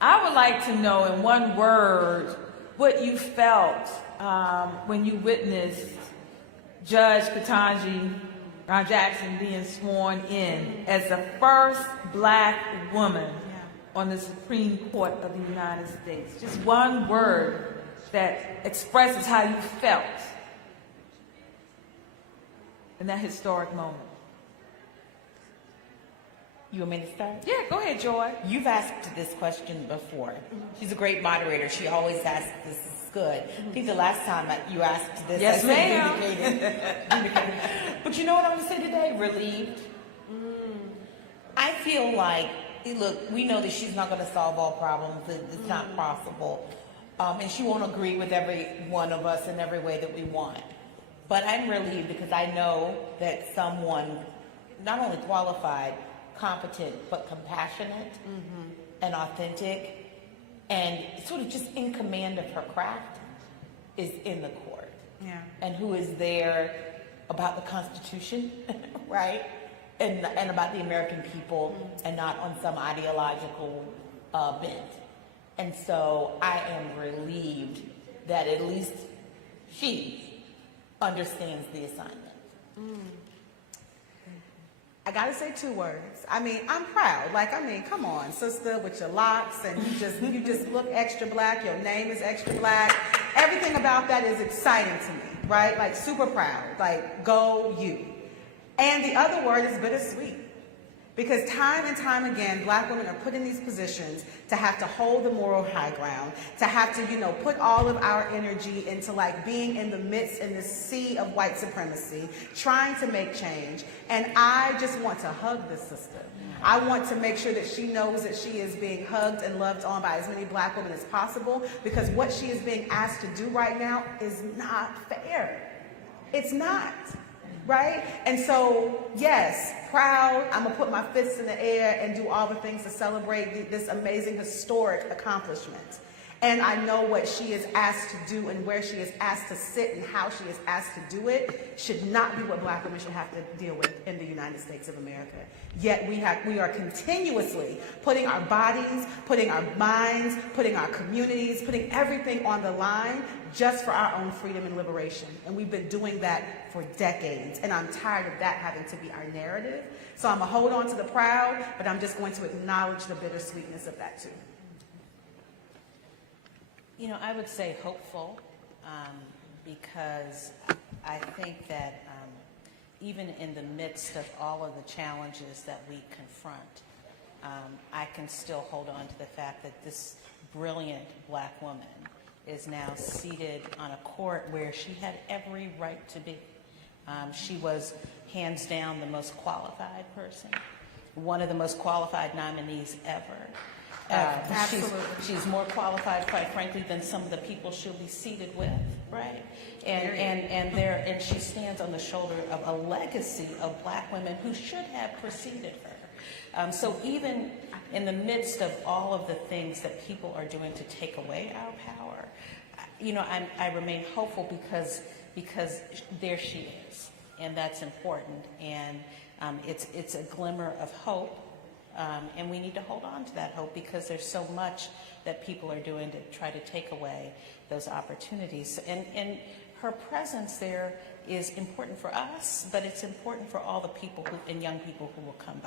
I would like to know in one word what you felt when you witnessed Judge Ketanji Brown Jackson being sworn in as the first black woman on the Supreme Court of the United States. Just one word that expresses how you felt in that historic moment. You want me to start? Yeah, go ahead, Joy. You've asked this question before. She's a great moderator. She always asks this. Is good. I think the last time you asked this, yes, ma'am. But you know what I'm going to say today? Relieved. I feel like, look, we know that she's not going to solve all problems. It's not possible. And she won't agree with every one of us in every way that we want. But I'm relieved because I know that someone, not only qualified, competent, but compassionate and authentic and sort of just in command of her craft is in the court. Yeah. And who is there about the Constitution, right? And about the American people, and not on some ideological bent. And so I am relieved that at least she understands the assignment. I gotta say 2 words. I mean, I'm proud. Like, I mean, come on, sister, with your locks, and you just look extra black. Your name is extra black. Everything about that is exciting to me, right? Like, super proud. Like, go you. And the other word is bittersweet. Because time and time again, black women are put in these positions to have to hold the moral high ground, to have to, you know, put all of our energy into like being in the midst in the sea of white supremacy, trying to make change. And I just want to hug this sister. I want to make sure that she knows that she is being hugged and loved on by as many black women as possible, because what she is being asked to do right now is not fair. It's not. Right? And so, yes, proud. I'm going to put my fists in the air and do all the things to celebrate this amazing, historic accomplishment. And I know what she is asked to do and where she is asked to sit and how she is asked to do it should not be what black women should have to deal with in the United States of America. Yet we are continuously putting our bodies, putting our minds, putting our communities, putting everything on the line just for our own freedom and liberation. And we've been doing that for decades. And I'm tired of that having to be our narrative. So I'm going to hold on to the proud, but I'm just going to acknowledge the bittersweetness of that too. You know, I would say hopeful, because I think that even in the midst of all of the challenges that we confront, I can still hold on to the fact that this brilliant black woman is now seated on a court where she had every right to be. She was hands down the most qualified person, one of the most qualified nominees ever. Absolutely. She's more qualified, quite frankly, than some of the people she'll be seated with, right? And she stands on the shoulder of a legacy of black women who should have preceded her. So even in the midst of all of the things that people are doing to take away our power, you know, I remain hopeful because there she is, and that's important, and it's a glimmer of hope. And we need to hold on to that hope, because there's so much that people are doing to try to take away those opportunities. And her presence there is important for us, but it's important for all the people and young people who will come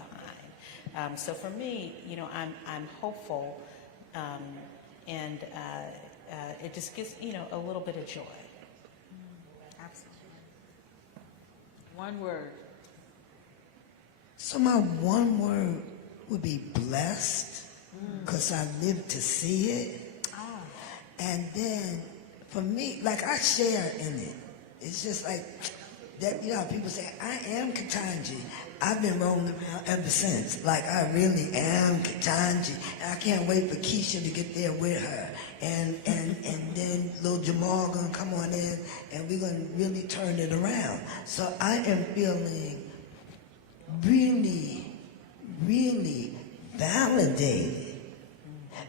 behind. So for me, you know, I'm hopeful, and it just gives, you know, a little bit of joy. Absolutely. One word. So my one word would be blessed, because I lived to see it. And then for me, like, I share in it. It's just like that, you know, people say, I am Ketanji. I've been rolling around ever since. Like, I really am Ketanji. And I can't wait for Keisha to get there with her. And then little Jamal gonna come on in, and we're gonna really turn it around. So I am feeling really, really validated,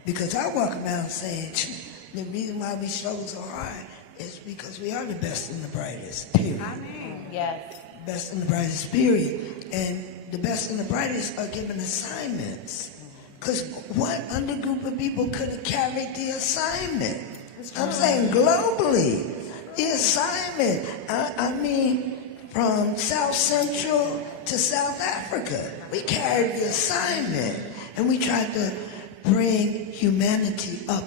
because I walk around saying the reason why we struggle so hard is because we are the best and the brightest, period. I mean, yes. Best and the brightest, period. And the best and the brightest are given assignments, because what other group of people could have carried the assignment? I'm saying globally, the assignment. I mean, from South Central to South Africa, we carried the assignment, and we tried to bring humanity up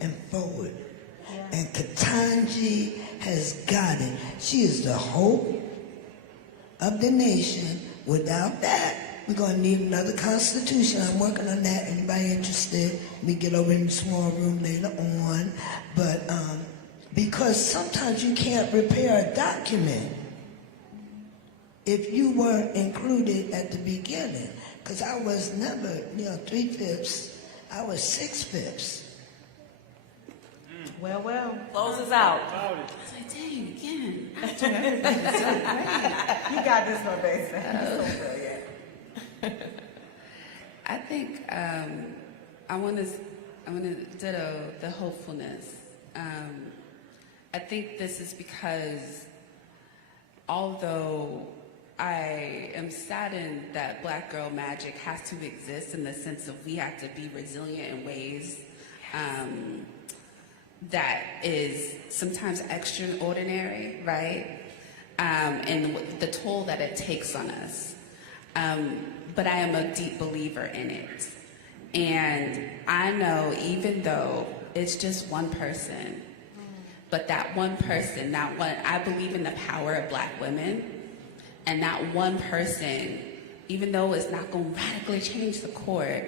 and forward. And Ketanji has got it. She is the hope of the nation. Without that, we're going to need another constitution. I'm working on that. Anybody interested? We get over in the small room later on. But because sometimes you can't repair a document if you weren't included at the beginning. Because I was never, 3/5. I was 6/5. well. Close us out. I was like, dang, again. After everybody was so great. You got this, my baby. So brilliant. I think I want to I'm going to ditto the hopefulness. I think this is because although I am saddened that Black girl magic has to exist in the sense of we have to be resilient in ways that is sometimes extraordinary, right? And the toll that it takes on us. But I am a deep believer in it. And I know even though it's just one person, but that one person, I believe in the power of Black women, and that one person, even though it's not going to radically change the court,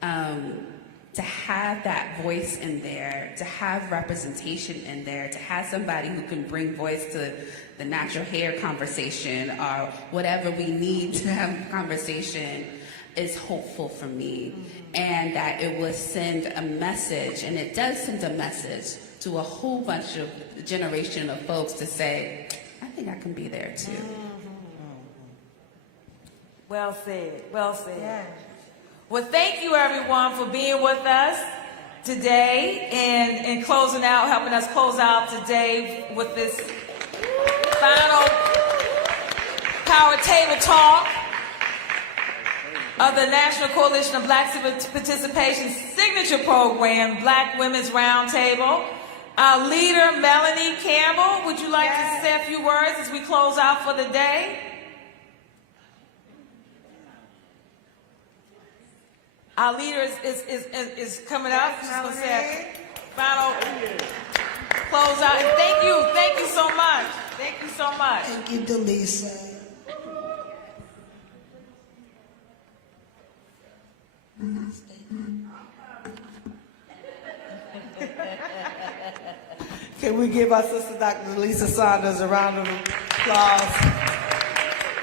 to have that voice in there, to have representation in there, to have somebody who can bring voice to the natural hair conversation or whatever we need to have a conversation is hopeful for me. And that it will send a message, and it does send a message to a whole bunch of generation of folks to say, I think I can be there too. Well said, well said. Yeah. Well, thank you everyone for being with us today and closing out, helping us close out today with this final power table talk of the National Coalition of Black Civic Participation signature program, Black Women's Roundtable. Our leader, Melanie Campbell, would you like to say a few words as we close out for the day? Our leader is coming up. She's going to say a final close out. And thank you so much. Thank you so much. Thank you, Delisa. Can we give our sister Dr. Lisa Saunders a round of applause?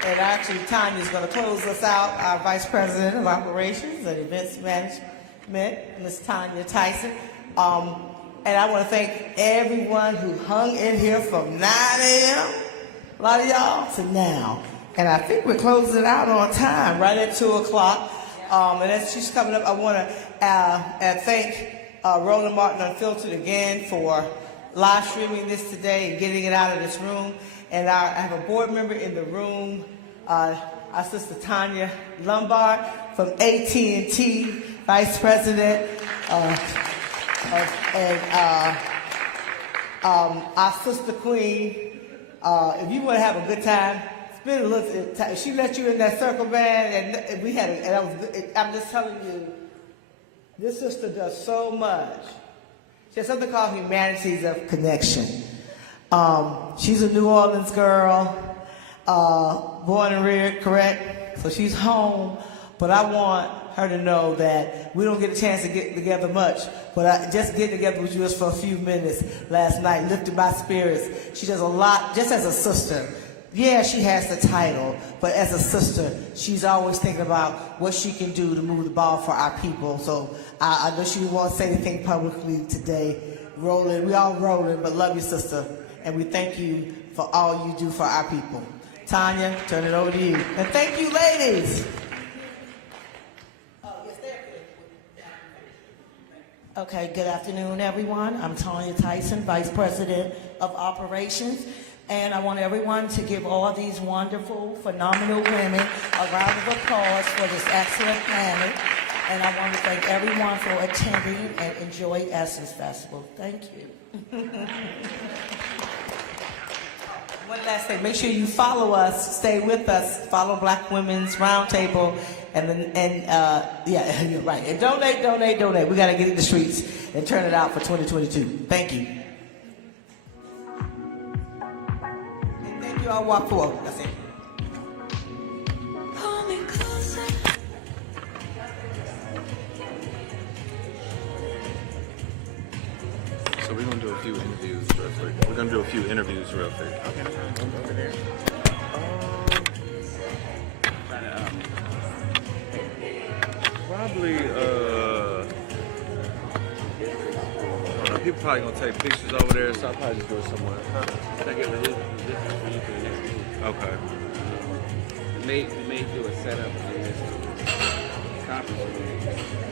And actually, Tanya's going to close us out, our Vice President of Operations and Events Management, Ms. Tanya Tyson. And I want to thank everyone who hung in here from 9 a.m., a lot of y'all, to now. And I think we're closing it out on time, right at 2 o'clock. And as she's coming up, I want to thank Roland Martin Unfiltered again for live streaming this today and getting it out of this room. And I have a board member in the room, our sister Tanya Lombard from AT&T, Vice President, and our sister Queen. If you want to have a good time, spend a little time. She let you in that circle band, and we had. I'm just telling you, this sister does so much. She has something called Humanities of Connection. She's a New Orleans girl, born and reared, correct? So she's home, but I want her to know that we don't get a chance to get together much, but I just getting together with you just for a few minutes last night lifted my spirits. She does a lot, just as a sister. Yeah, she has the title, but as a sister, she's always thinking about what she can do to move the ball for our people. So I know she won't say anything publicly today. Rolling, we all rolling, but love you, sister. And we thank you for all you do for our people. Tanya, turn it over to you. And thank you, ladies. Okay, good afternoon, everyone. I'm Tanya Tyson, Vice President of Operations. And I want everyone to give all these wonderful, phenomenal women a round of applause for this excellent panel. And I want to thank everyone for attending and enjoy Essence Festival. Thank you. One last thing, make sure you follow us, stay with us, follow Black Women's Roundtable, yeah, you're right. And donate. We got to get in the streets and turn it out for 2022. Thank you. And thank you all, walk forward. That's it. So we're gonna do a few interviews real quick. We're gonna do a few interviews real quick. Okay. Over there. Probably, I don't know, people probably gonna take pictures over there, so I'll probably just go somewhere. Huh? Can I get a list for you for the next meeting? Okay. We may do a setup on this conference room.